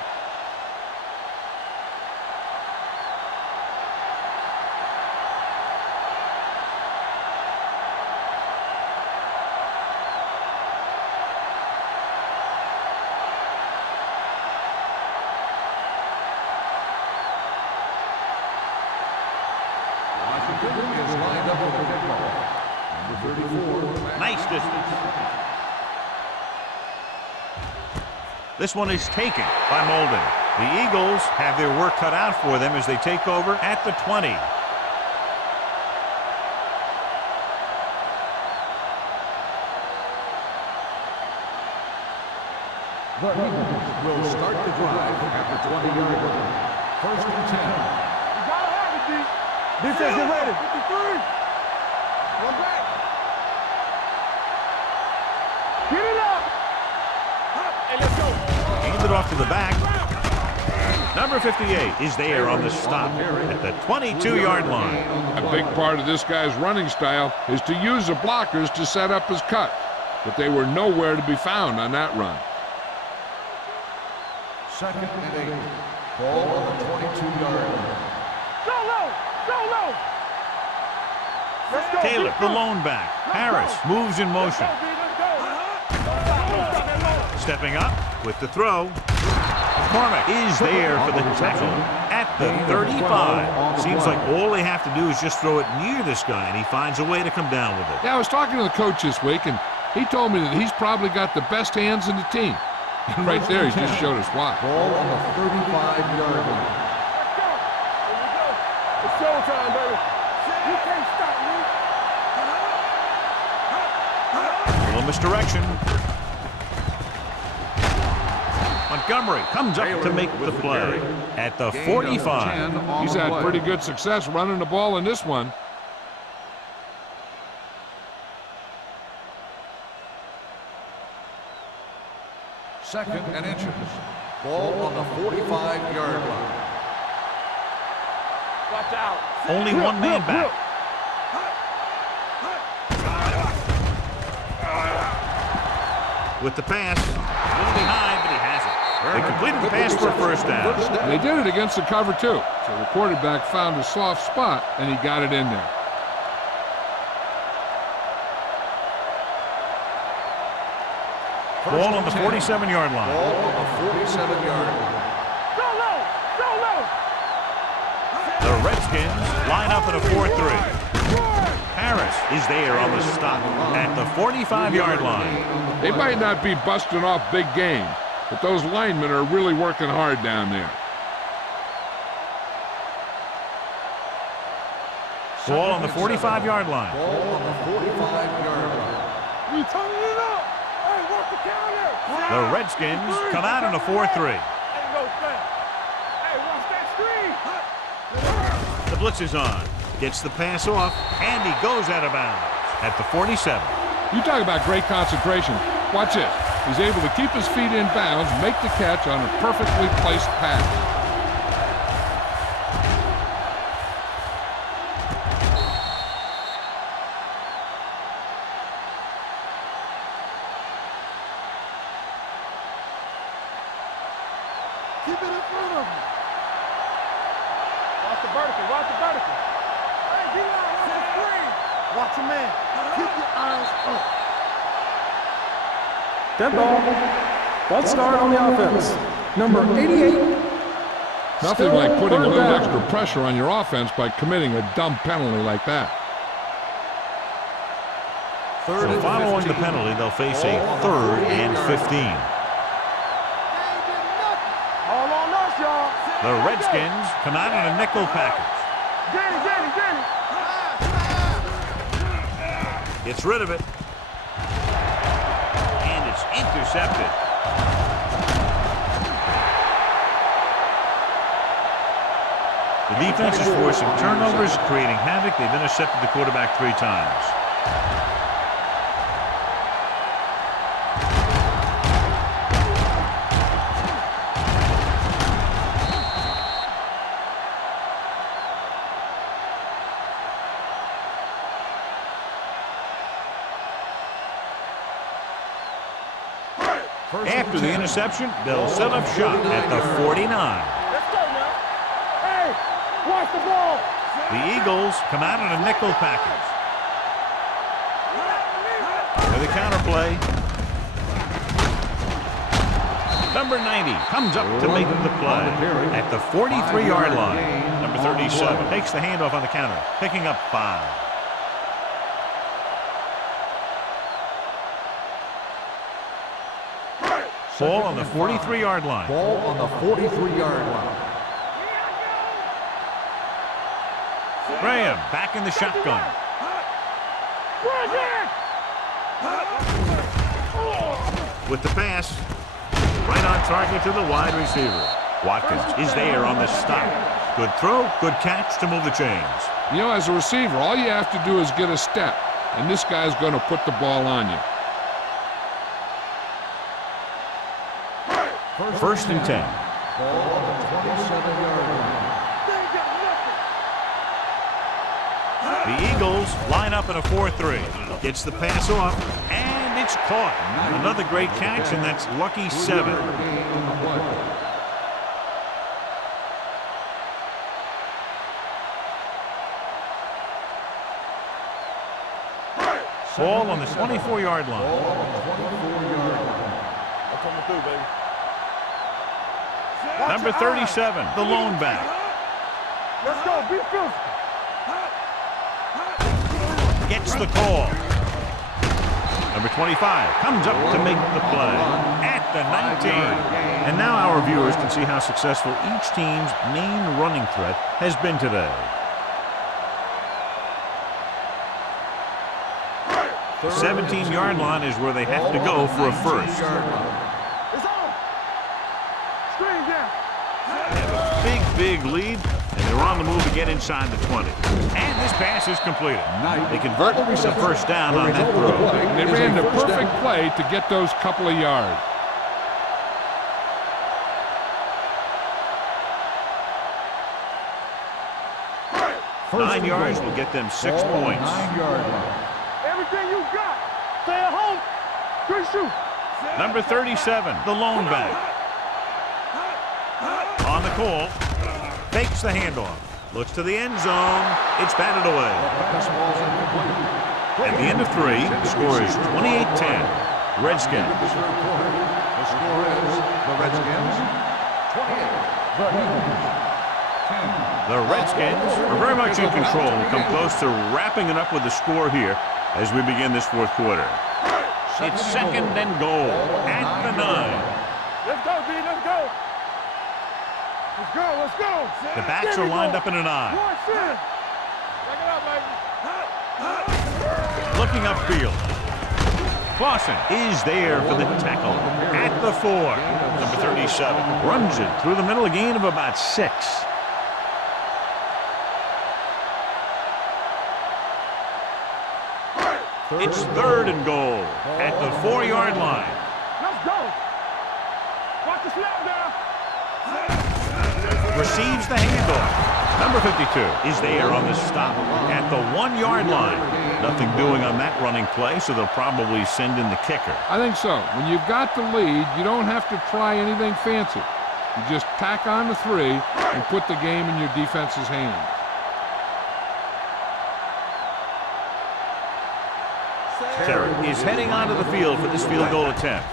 Nice distance. This one is taken by Molden. The Eagles have their work cut out for them as they take over at the 20. The Eagles will start the drive at the 20-yard line. First and 10. You gotta have it, D. Defense, get ready. 53. One back. Get it up. Hey, let's go. Handed off to the back. Number 58 is there on the stop at the 22-yard line. A big part of this guy's running style is to use the blockers to set up his cut, but they were nowhere to be found on that run. Second and 8. Ball on the 22-yard line. Go low. Go low. Let's go. Taylor, the lone back. Harris moves in motion. Stepping up with the throw. McCormick is there for the tackle at the 35. Seems like all they have to do is just throw it near this guy, and he finds a way to come down with it. Yeah, I was talking to the coach this week, and he told me that he's probably got the best hands in the team. And right there, he just showed us why. Ball on the 35-yard line. Here we go. It's showtime, baby. You can't stop me. A little misdirection. Montgomery comes up to make the play at the 45. He's had pretty good success running the ball in this one. Second and inches. Ball on the 45-yard line. Watch out. Only one man back. With the pass, a little behind, but he has it. They completed the pass for a first down. They did it against the cover, too. So the quarterback found a soft spot, and he got it in there. Ball on the 47-yard line. Ball on the 47-yard line. Go low. Go low. The Redskins line up in a 4-3. Harris is there on the stop at the 45-yard line. They might not be busting off big game, but those linemen are really working hard down there. Ball on the 45-yard line. Ball on the 45-yard line. We turning it up. Hey, work the counter. The Redskins come out in a 4-3. Hey, go fast. Hey, watch that screen. The blitz is on. Gets the pass off, and he goes out of bounds at the 47. You talk about great concentration. Watch this. He's able to keep his feet in bounds, make the catch on a perfectly placed pass. Keep it in front of him. Watch the vertical. Watch the vertical. Hey, get out. Watch the screen. Watch your man. Keep your eyes up. Dead ball. Let's start on the offense. Number 88. Nothing like putting a little extra pressure on your offense by committing a dumb penalty like that. So following the penalty, they'll face a 3rd and 15. All on us, y'all. The Redskins come out in a nickel package. Get it, get it, get it. Gets rid of it. And it's intercepted. The defense is forcing turnovers, creating havoc. They've intercepted the quarterback 3 times. After the interception, they'll set up shop at the 49. Let's go now. Hey, watch the ball. The Eagles come out in a nickel package. With a counterplay. Number 90 comes up to make the play at the 43-yard line. Number 37 takes the handoff on the counter, picking up 5. Ball on the 43-yard line. Ball on the 43-yard line. Graham back in the shotgun. With the pass, right on target to the wide receiver. Watkins is there on the stop. Good throw, good catch to move the chains. You know, as a receiver, all you have to do is get a step, and this guy's going to put the ball on you. First and 10. Ball on the 27-yard line. The Eagles line up in a 4-3. Gets the pass off, and it's caught. Another great catch, and that's lucky 7. Ball on the 24-yard line. Ball on the 24-yard line. I'm coming through, baby. Number 37, the lone back. Let's go. Be physical. Gets the call. Number 25 comes up to make the play at the 19. And now our viewers can see how successful each team's main running threat has been today. The 17-yard line is where they have to go for a first. It's on. Screen down. They have a big lead, and they're on the move to get inside the 20. And this pass is completed. They convert the first down on that throw. They ran the perfect play to get those couple of yards. First 9 yards will get them 6 points. 9-yard line. Everything you got. Stay at home. Good shoot. Number 37, the lone back. On the call, fakes the handoff. Looks to the end zone. It's batted away. At the end of 3, the score is 28-10. Redskins. The score is the Redskins 28. The Eagles 10. The Redskins are very much in control and come close to wrapping it up with the score here as we begin this fourth quarter. It's second and goal at the 9. Let's go, B. Let's go. Let's go. Let's go. The backs are lined up in an I. Check it out, baby. Looking upfield. Clausen is there for the tackle at the 4. Number 37 runs it through the middle, a gain of about 6. It's third and goal at the 4-yard line. Let's go. Watch the snap down. Receives the handoff. Number 52 is there on the stop at the 1-yard line. Nothing doing on that running play, so they'll probably send in the kicker. I think so. When you've got the lead, you don't have to try anything fancy. You just tack on the 3 and put the game in your defense's hands. Terry is heading onto the field for this field goal attempt.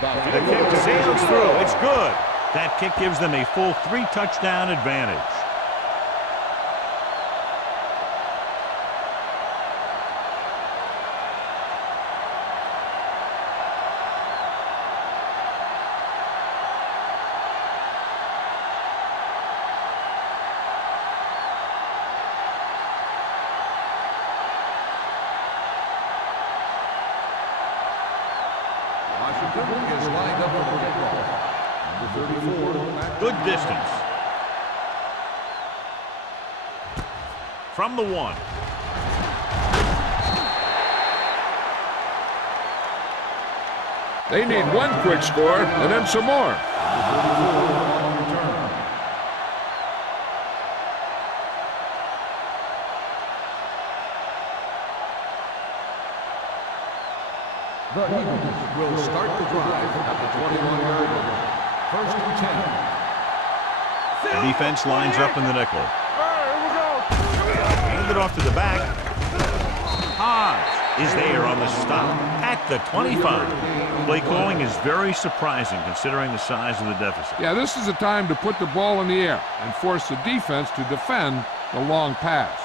The kick sails through. It's good. That kick gives them a full 3-touchdown advantage. Washington is lined up for the football. Number 34. Good distance. From the 1. They need one quick score and then some more. The Eagles will start the drive at the 21-yard line. First and 10. The defense lines up in the nickel. Hand it off to the back. Haas is there on the stop at the 25. Play calling is very surprising considering the size of the deficit. Yeah, this is the time to put the ball in the air and force the defense to defend the long pass.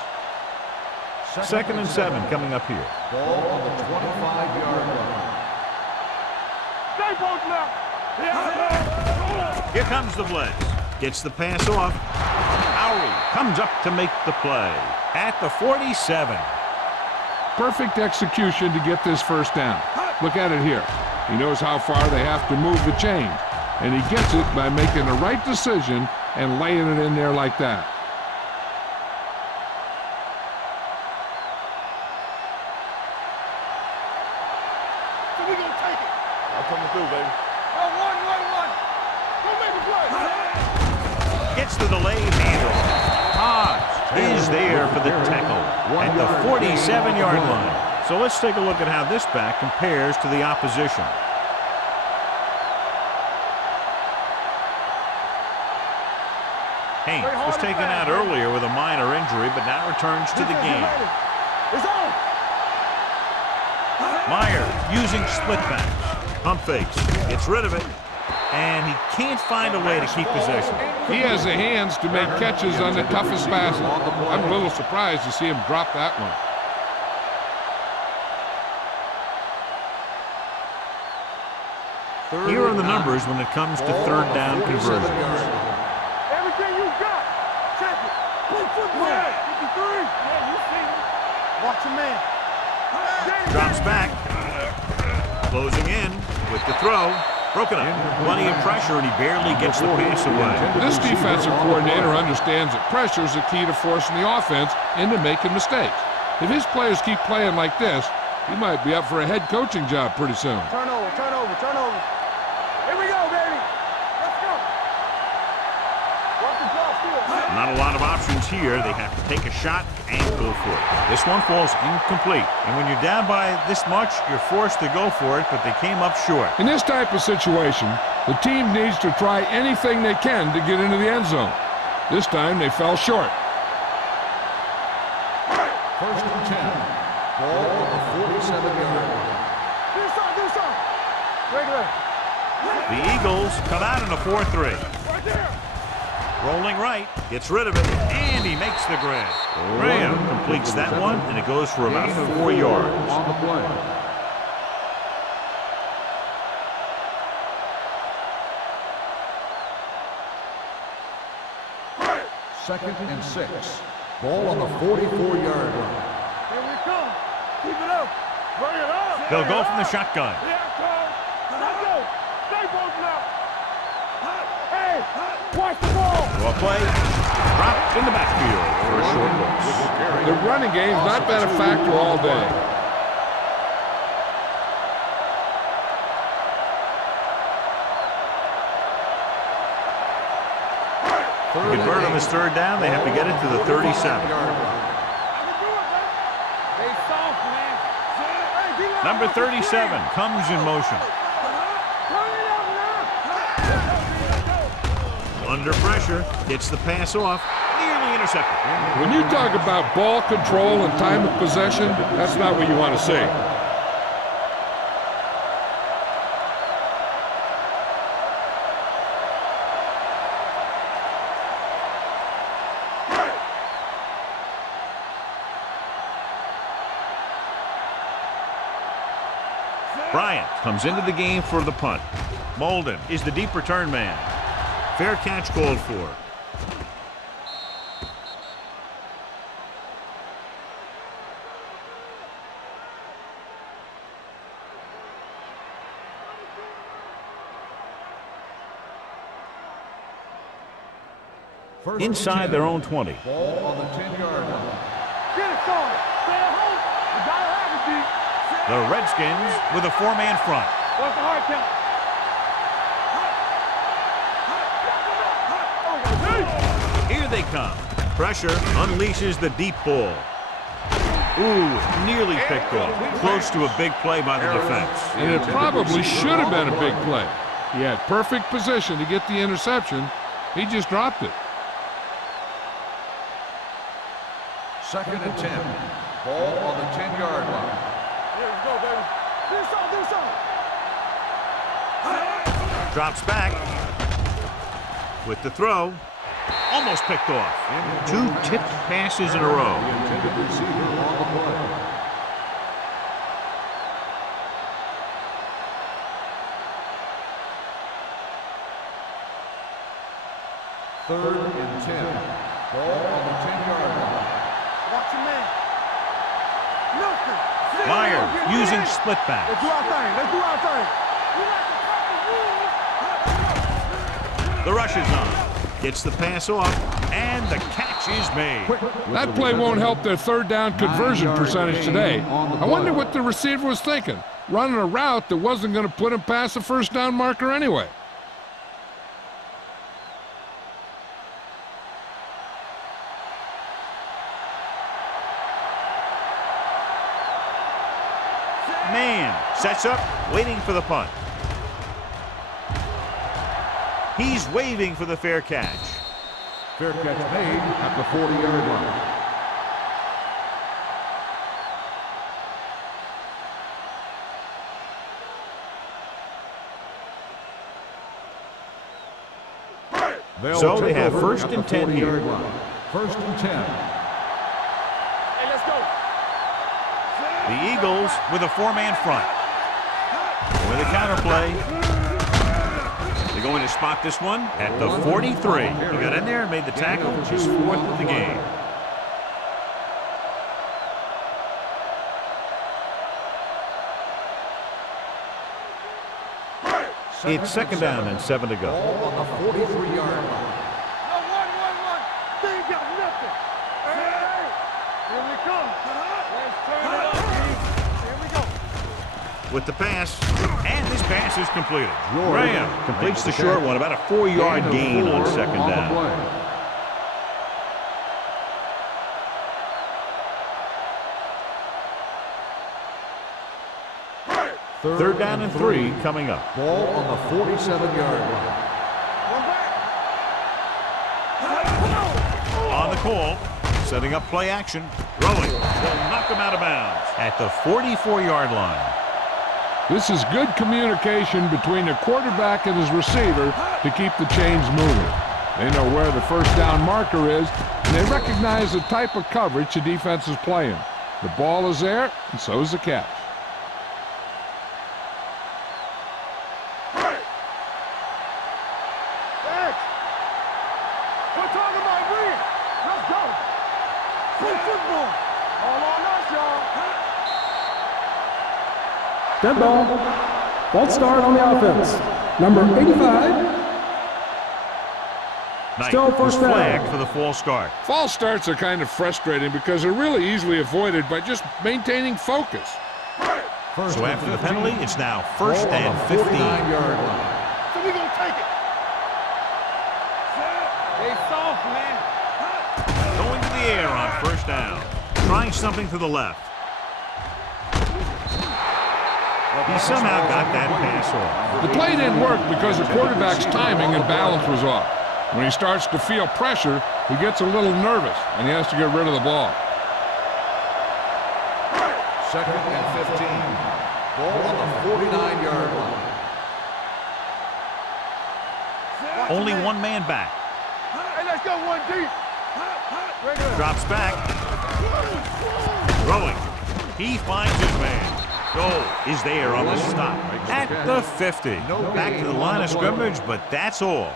Second and 7 coming up here. Ball on the 25-yard line. Stay post left. Yeah. Here comes the blitz. Gets the pass off. Lowry comes up to make the play at the 47. Perfect execution to get this first down. Look at it here. He knows how far they have to move the chain, and he gets it by making the right decision and laying it in there like that. So we gonna take it. I'm coming through, baby. One. Go make a play. Gets the delayed handle. Hodge is there for the tackle at the 47-yard line. So let's take a look at how this back compares to the opposition. Haynes was taken out earlier with a minor injury, but now returns to the game. It's on. Meyer using split backs. Pump fakes. Gets rid of it. And he can't find a way to keep possession. He has the hands to make catches on the toughest passes. I'm a little surprised to see him drop that one. Here are the numbers when it comes to third down conversions. Everything you got. Check it. Put football. 53. Yeah, you see it. Watch your man. Drops back. Closing in with the throw. Broken up. Plenty of pressure, and he barely gets the pass away. This defensive coordinator understands that pressure is the key to forcing the offense into making mistakes. If his players keep playing like this, he might be up for a head coaching job pretty soon. Turnover. Here we go, baby. Let's go. Watch the ball field. Not a lot of options here. They have to take a shot and go for it. This one falls incomplete. And when you're down by this much, you're forced to go for it, but they came up short. In this type of situation, the team needs to try anything they can to get into the end zone. This time, they fell short. First and 10. Ball on the 47-yard line. Do something. Regular. The Eagles come out in a 4-3. Right there. Rolling right, gets rid of it, and he makes the grab. Graham completes that one, and it goes for about 4 yards. On the play. Second and 6. Ball on the 44-yard line. Here we come. Keep it up. Bring it up. They'll go from the shotgun. Yeah, coach. Let's go. Stay post left. Hey, watch the ball. Well play, dropped in the backfield for a short loss. The running game's not been a factor all day. To convert on this third down, they have to get it to the 37. Number 37 comes in motion. Under pressure, gets the pass off, nearly intercepted. When you talk about ball control and time of possession, that's not what you want to see. Bryant comes into the game for the punt. Molden is the deep return man. Fair catch called for. Inside their own 20. Ball on the 10-yard line. Get it started. Stay at home. You gotta have it, D. The Redskins with a 4-man front. What's the hard count? Here they come. Pressure unleashes the deep ball. Ooh, nearly picked off. Close to a big play by the defense. And it probably should have been a big play. He had perfect position to get the interception. He just dropped it. Second and 10. Ball on the 10-yard line. Here we go, baby. Do something. Drops back with the throw. Almost picked off. 2 tipped passes in a row. The intended receiver on the play. 3rd and 10. Ball on the 10-yard line. Watch your man. Nothing. Myers using split back. Let's do our thing. Let's do our thing. The rush is on. Gets the pass off, and the catch is made. That play won't help their 3rd down conversion percentage today. I wonder what the receiver was thinking, running a route that wasn't going to put him past the 1st down marker anyway. Man sets up, waiting for the punt. He's waving for the fair catch. Fair catch made at the 40-yard line. So they have 1st and 10 here. 1st and 10. Hey, let's go. The Eagles with a 4-man front. With a counterplay. They're going to spot this one at the 43. He got in there and made the tackle, his 4th of the game. It's 2nd down and 7 to go. Ball on the 43-yard line. One. They ain't got nothing. Hey, here we come. Let's turn it up, Keith. Here we go. With the pass, and this pass is completed. Graham completes the short one, about a 4-yard gain on 2nd down. Third down and 3 coming up. Ball on the 47-yard line. On the call, setting up play action. Throwing, will knock him out of bounds at the 44-yard line. This is good communication between the quarterback and his receiver to keep the chains moving. They know where the 1st down marker is, and they recognize the type of coverage the defense is playing. The ball is there, and so is the catch. We're talking about win. Let's go. Play football. All on us, y'all. Dead ball. False start on the offense. Number 85. Knight Still was 1st down. flagged for the false start. False starts are kind of frustrating because they're really easily avoided by just maintaining focus. So after the penalty, it's now 1st and 15. 49-yard line. So we gonna take it. They soft, man. Going to the air on 1st down. Trying something to the left. He somehow got that pass off. The play didn't work because the quarterback's timing and balance was off. When he starts to feel pressure, he gets a little nervous, and he has to get rid of the ball. 2nd and 15. Ball on the 49-yard line. Only 1 man back. Hey, let's go 1 deep. Drops back. Throwing. He finds his man. Goal is there on the stop at the 50. Back to the line of scrimmage, but that's all.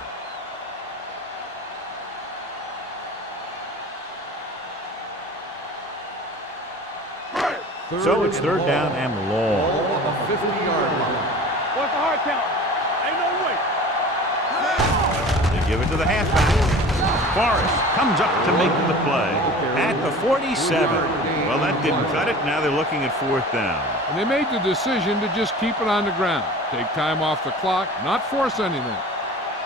So it's 3rd down and long. Ball on the 50-yard line. What's the hard count? Ain't no way. They give it to the halfback. Forrest comes up to make the play at the 47. Well, that didn't cut it. Now they're looking at 4th down. And they made the decision to just keep it on the ground. Take time off the clock, not force anything.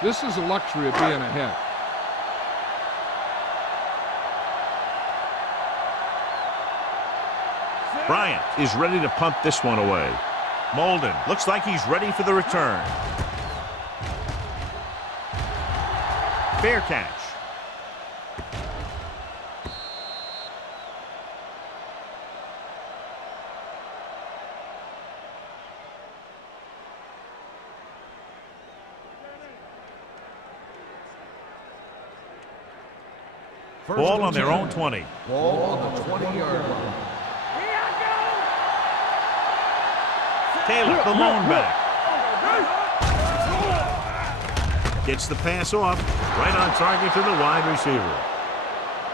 This is the luxury of being ahead. Bryant is ready to punt this one away. Molden looks like he's ready for the return. Fair catch. Ball on their own 20. Ball on the 20-yard line. Taylor, the lone back. Gets the pass off. Right on target to the wide receiver.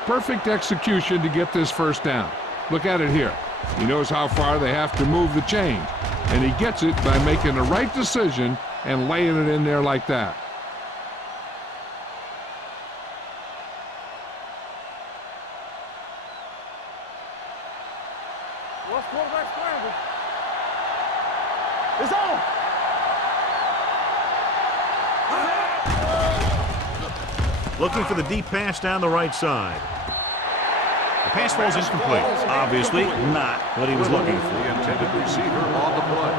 Perfect execution to get this first down. Look at it here. He knows how far they have to move the change, and he gets it by making the right decision and laying it in there like that. What's quarterback scramble? It's on! Looking for the deep pass down the right side. The pass falls incomplete. Obviously not what he was looking for. The intended receiver on the play.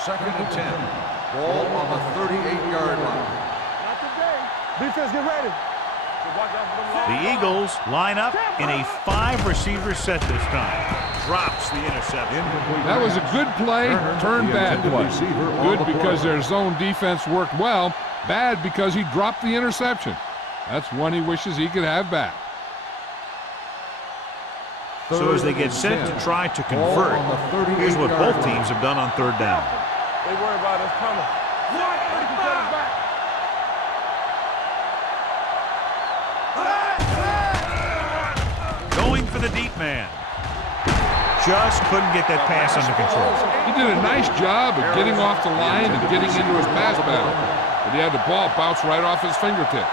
Second and 10. Ball on the 38-yard line. Not today. Defense, get ready. The Eagles line up in a 5-receiver set this time. Drops the interception. That was a good play, turned bad play. Good because their zone defense worked well. Bad because he dropped the interception. That's one he wishes he could have back. So as they get set to try to convert, here's what both teams have done on third down. They worry about us coming. Going for the deep man. Just couldn't get that pass under control. He did a nice job of getting off the line and getting into his pass battle, but he had the ball bounce right off his fingertips.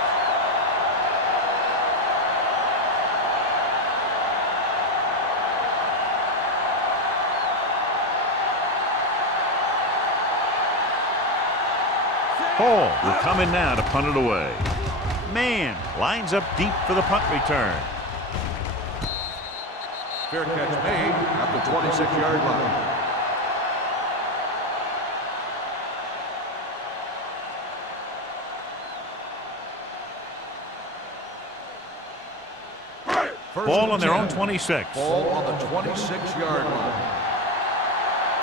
Hall will come in now to punt it away. Man lines up deep for the punt return. Fair catch made at the 26-yard line. Ball on their own 26. Ball on the 26-yard line.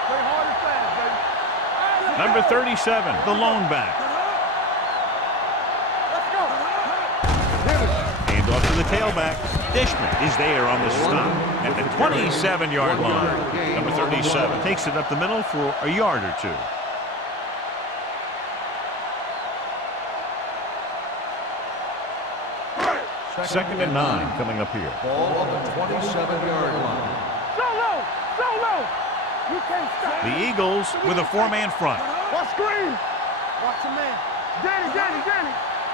Play hard and fast, baby. Number 37, the lone back. Let's go. Hand off to the tailback. Dishman is there on the stop at the 27-yard line. Number 37 takes it up the middle for a yard or two. Second and 9 coming up here. Ball on the 27-yard line. Solo! Solo! You can't stop. The Eagles with a 4-man front. Watch screen. Watch the man. Danny.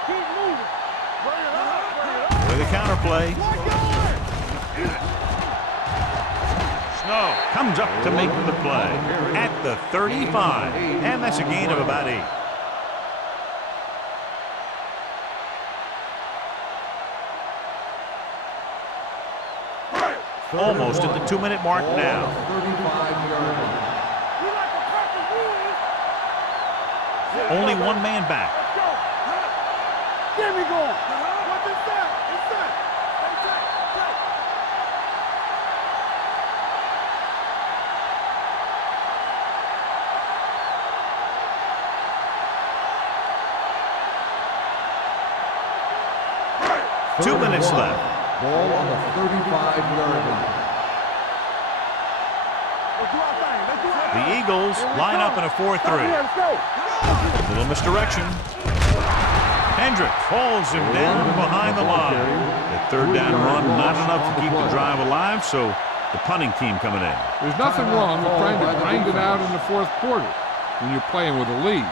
Keep moving. Bring it up. With a counterplay. Snow comes up to make the play at the 35. And that's a gain of about 8. Almost at the 2-minute mark now. 35-yard line. Only one man back. Let's go. Get me going. What's inside? Inside. Inside. Inside. 2 minutes left. Ball on the 35-yard line. The Eagles line up in a 4-3. Little misdirection. Hendrick falls him down behind the line. The third down run, not enough to keep the drive alive, so the punting team coming in. There's nothing wrong with trying to grind it out in the fourth quarter when you're playing with a lead.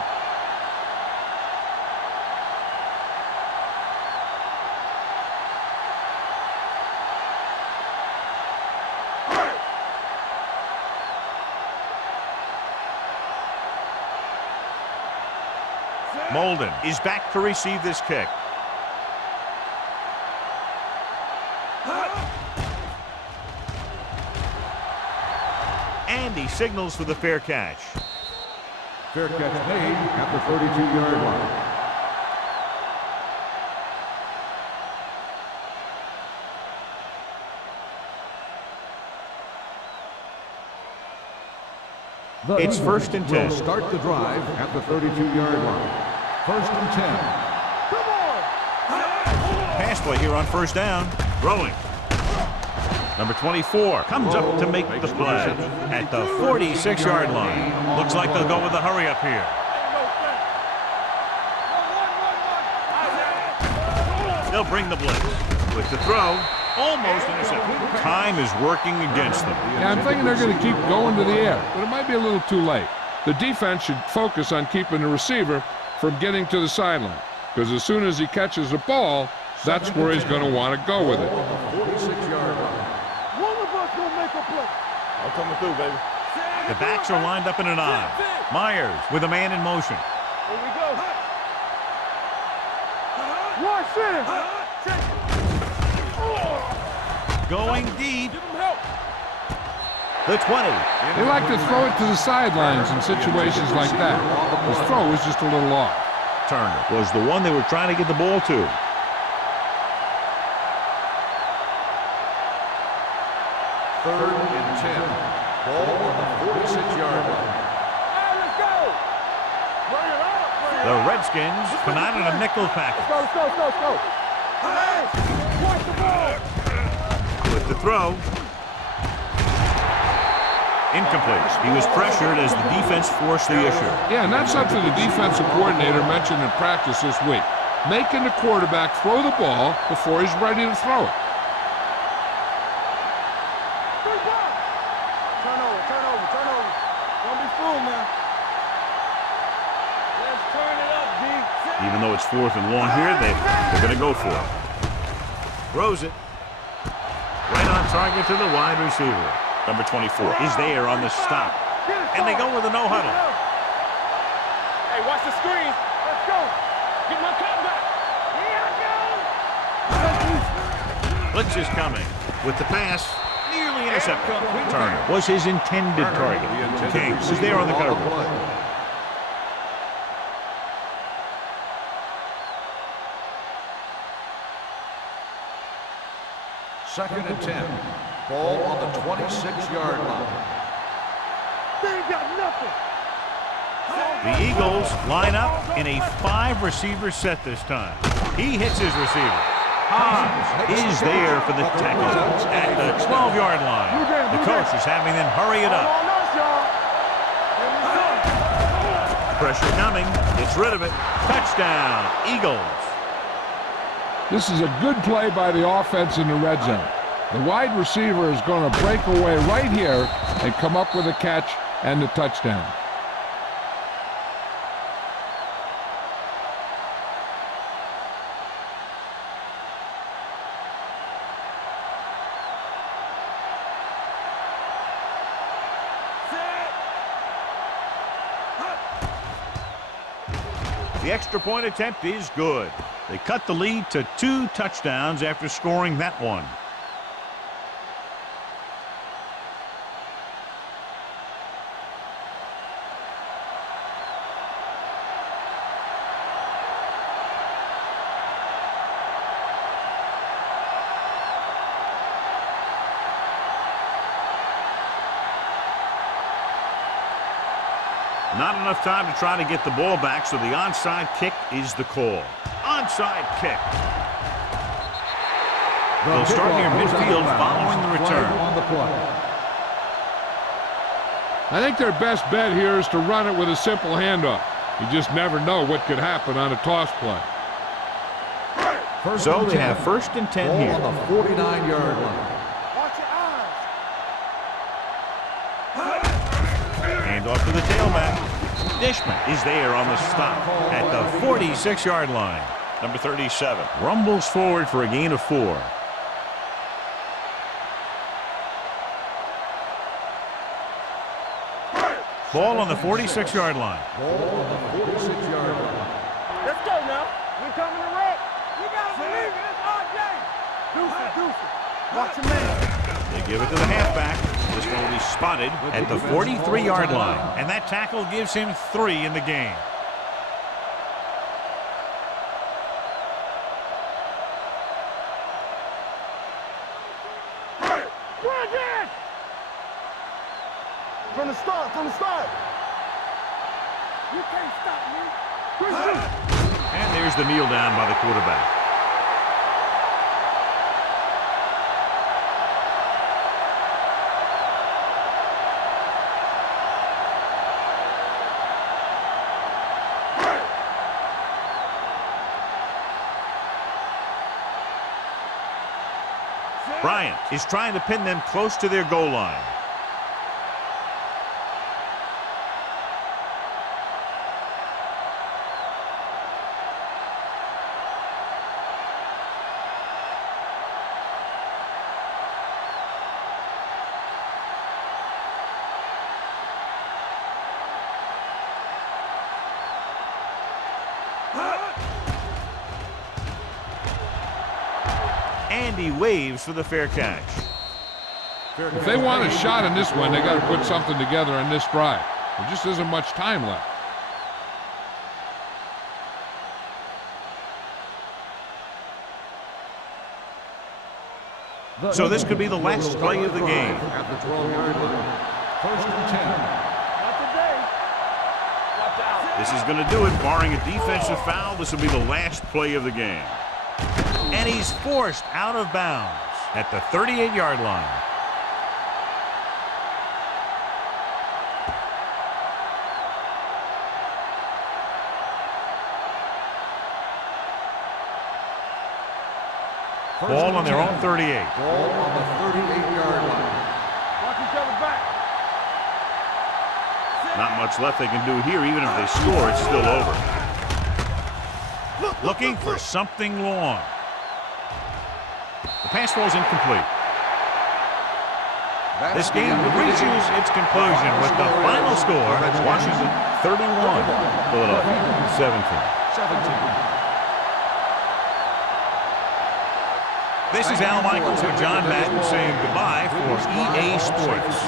Molden is back to receive this kick. And he signals for the fair catch. Fair catch made at the 32-yard line. It's first and 10. Will start the drive at the 32-yard line. First and 10. Pass play here on first down. Throwing. Number 24 comes up to make the play at the 46-yard line. Looks like they'll go with a hurry up here. They'll bring the blitz. With the throw, almost intercepted. Time is working against them. Yeah, I'm thinking they're going to keep going to the air, but it might be a little too late. The defense should focus on keeping the receiver from getting to the sideline, because as soon as he catches the ball, that's where he's going to want to go with it. 46-yard line. One of us will make a play. I'm coming through, baby. The backs are lined up in an I. Myers with a man in motion. Here we go. Watch it. Going deep. The 20. They like to throw it to the sidelines in situations like that. His throw is just a little off. Turner was the one they were trying to get the ball to. Third and 10. Ball on the 46-yard line. Let's go. Bring it up. The Redskins come out in a nickel package. Let's go. Hey, watch the ball. With the throw. Incomplete. He was pressured as the defense forced the issue. Yeah, and that's something the defensive coordinator mentioned in practice this week. Making the quarterback throw the ball before he's ready to throw it. Turnover. Don't be fooled now. Let's turn it up, D. Even though it's 4th and long here, they're going to go for it. Throws it. Right on target to the wide receiver. Number 24 is there on the stop. And they go with a no-huddle. Hey, watch the screen. Let's go. Get my cut back. Here I go. Blitz is coming. With the pass, nearly intercepted. Turner was his intended target. Kings is there on the coverage. Second and 10. Ball on the 26-yard line. They ain't got nothing. The Eagles line up in a 5-receiver set this time. He hits his receiver. Hobbs is there for the tackle at the 12-yard line. The coach is having them hurry it up. Pressure coming. Gets rid of it. Touchdown, Eagles. This is a good play by the offense in the red zone. The wide receiver is going to break away right here and come up with a catch and the touchdown. The extra point attempt is good. They cut the lead to 2 touchdowns after scoring that one. Not enough time to try to get the ball back, so the onside kick is the call. Onside kick. They'll start near midfield following the return. I think their best bet here is to run it with a simple handoff. You just never know what could happen on a toss play. So they have 1st and 10 here. Ball on the 49-yard line. Watch your eyes. Hand off to the tailback. Dishman is there on the stop at the 46-yard line. Number 37 rumbles forward for a gain of 4. Ball on the 46-yard line. Ball on the 46-yard line. Let's go now. We coming to wreck. You gotta believe it. It's our game. Deuce. Watch your man. They give it to the halfback. This one will be spotted at the 43-yard line. And that tackle gives him 3 in the game. From the start. You can't stop me. And there's the kneel down by the quarterback. Bryant is trying to pin them close to their goal line. And he waves for the fair catch. If they want a shot in this one, they got to put something together on this drive. There just isn't much time left. So this could be the last play of the game. At the 12-yard line. First and 10. Not today. Watch out. This is going to do it. Barring a defensive foul, this will be the last play of the game. And he's forced out of bounds at the 38-yard line. Ball on their own 38. Ball on the 38-yard line. Watch each other back. Not much left they can do here. Even if they score, it's still over. Looking for something long. The pass ball is incomplete. This game reaches its conclusion with the final score: Washington 31, Philadelphia 17. This is Al Michaels and John Madden saying goodbye for EA Sports.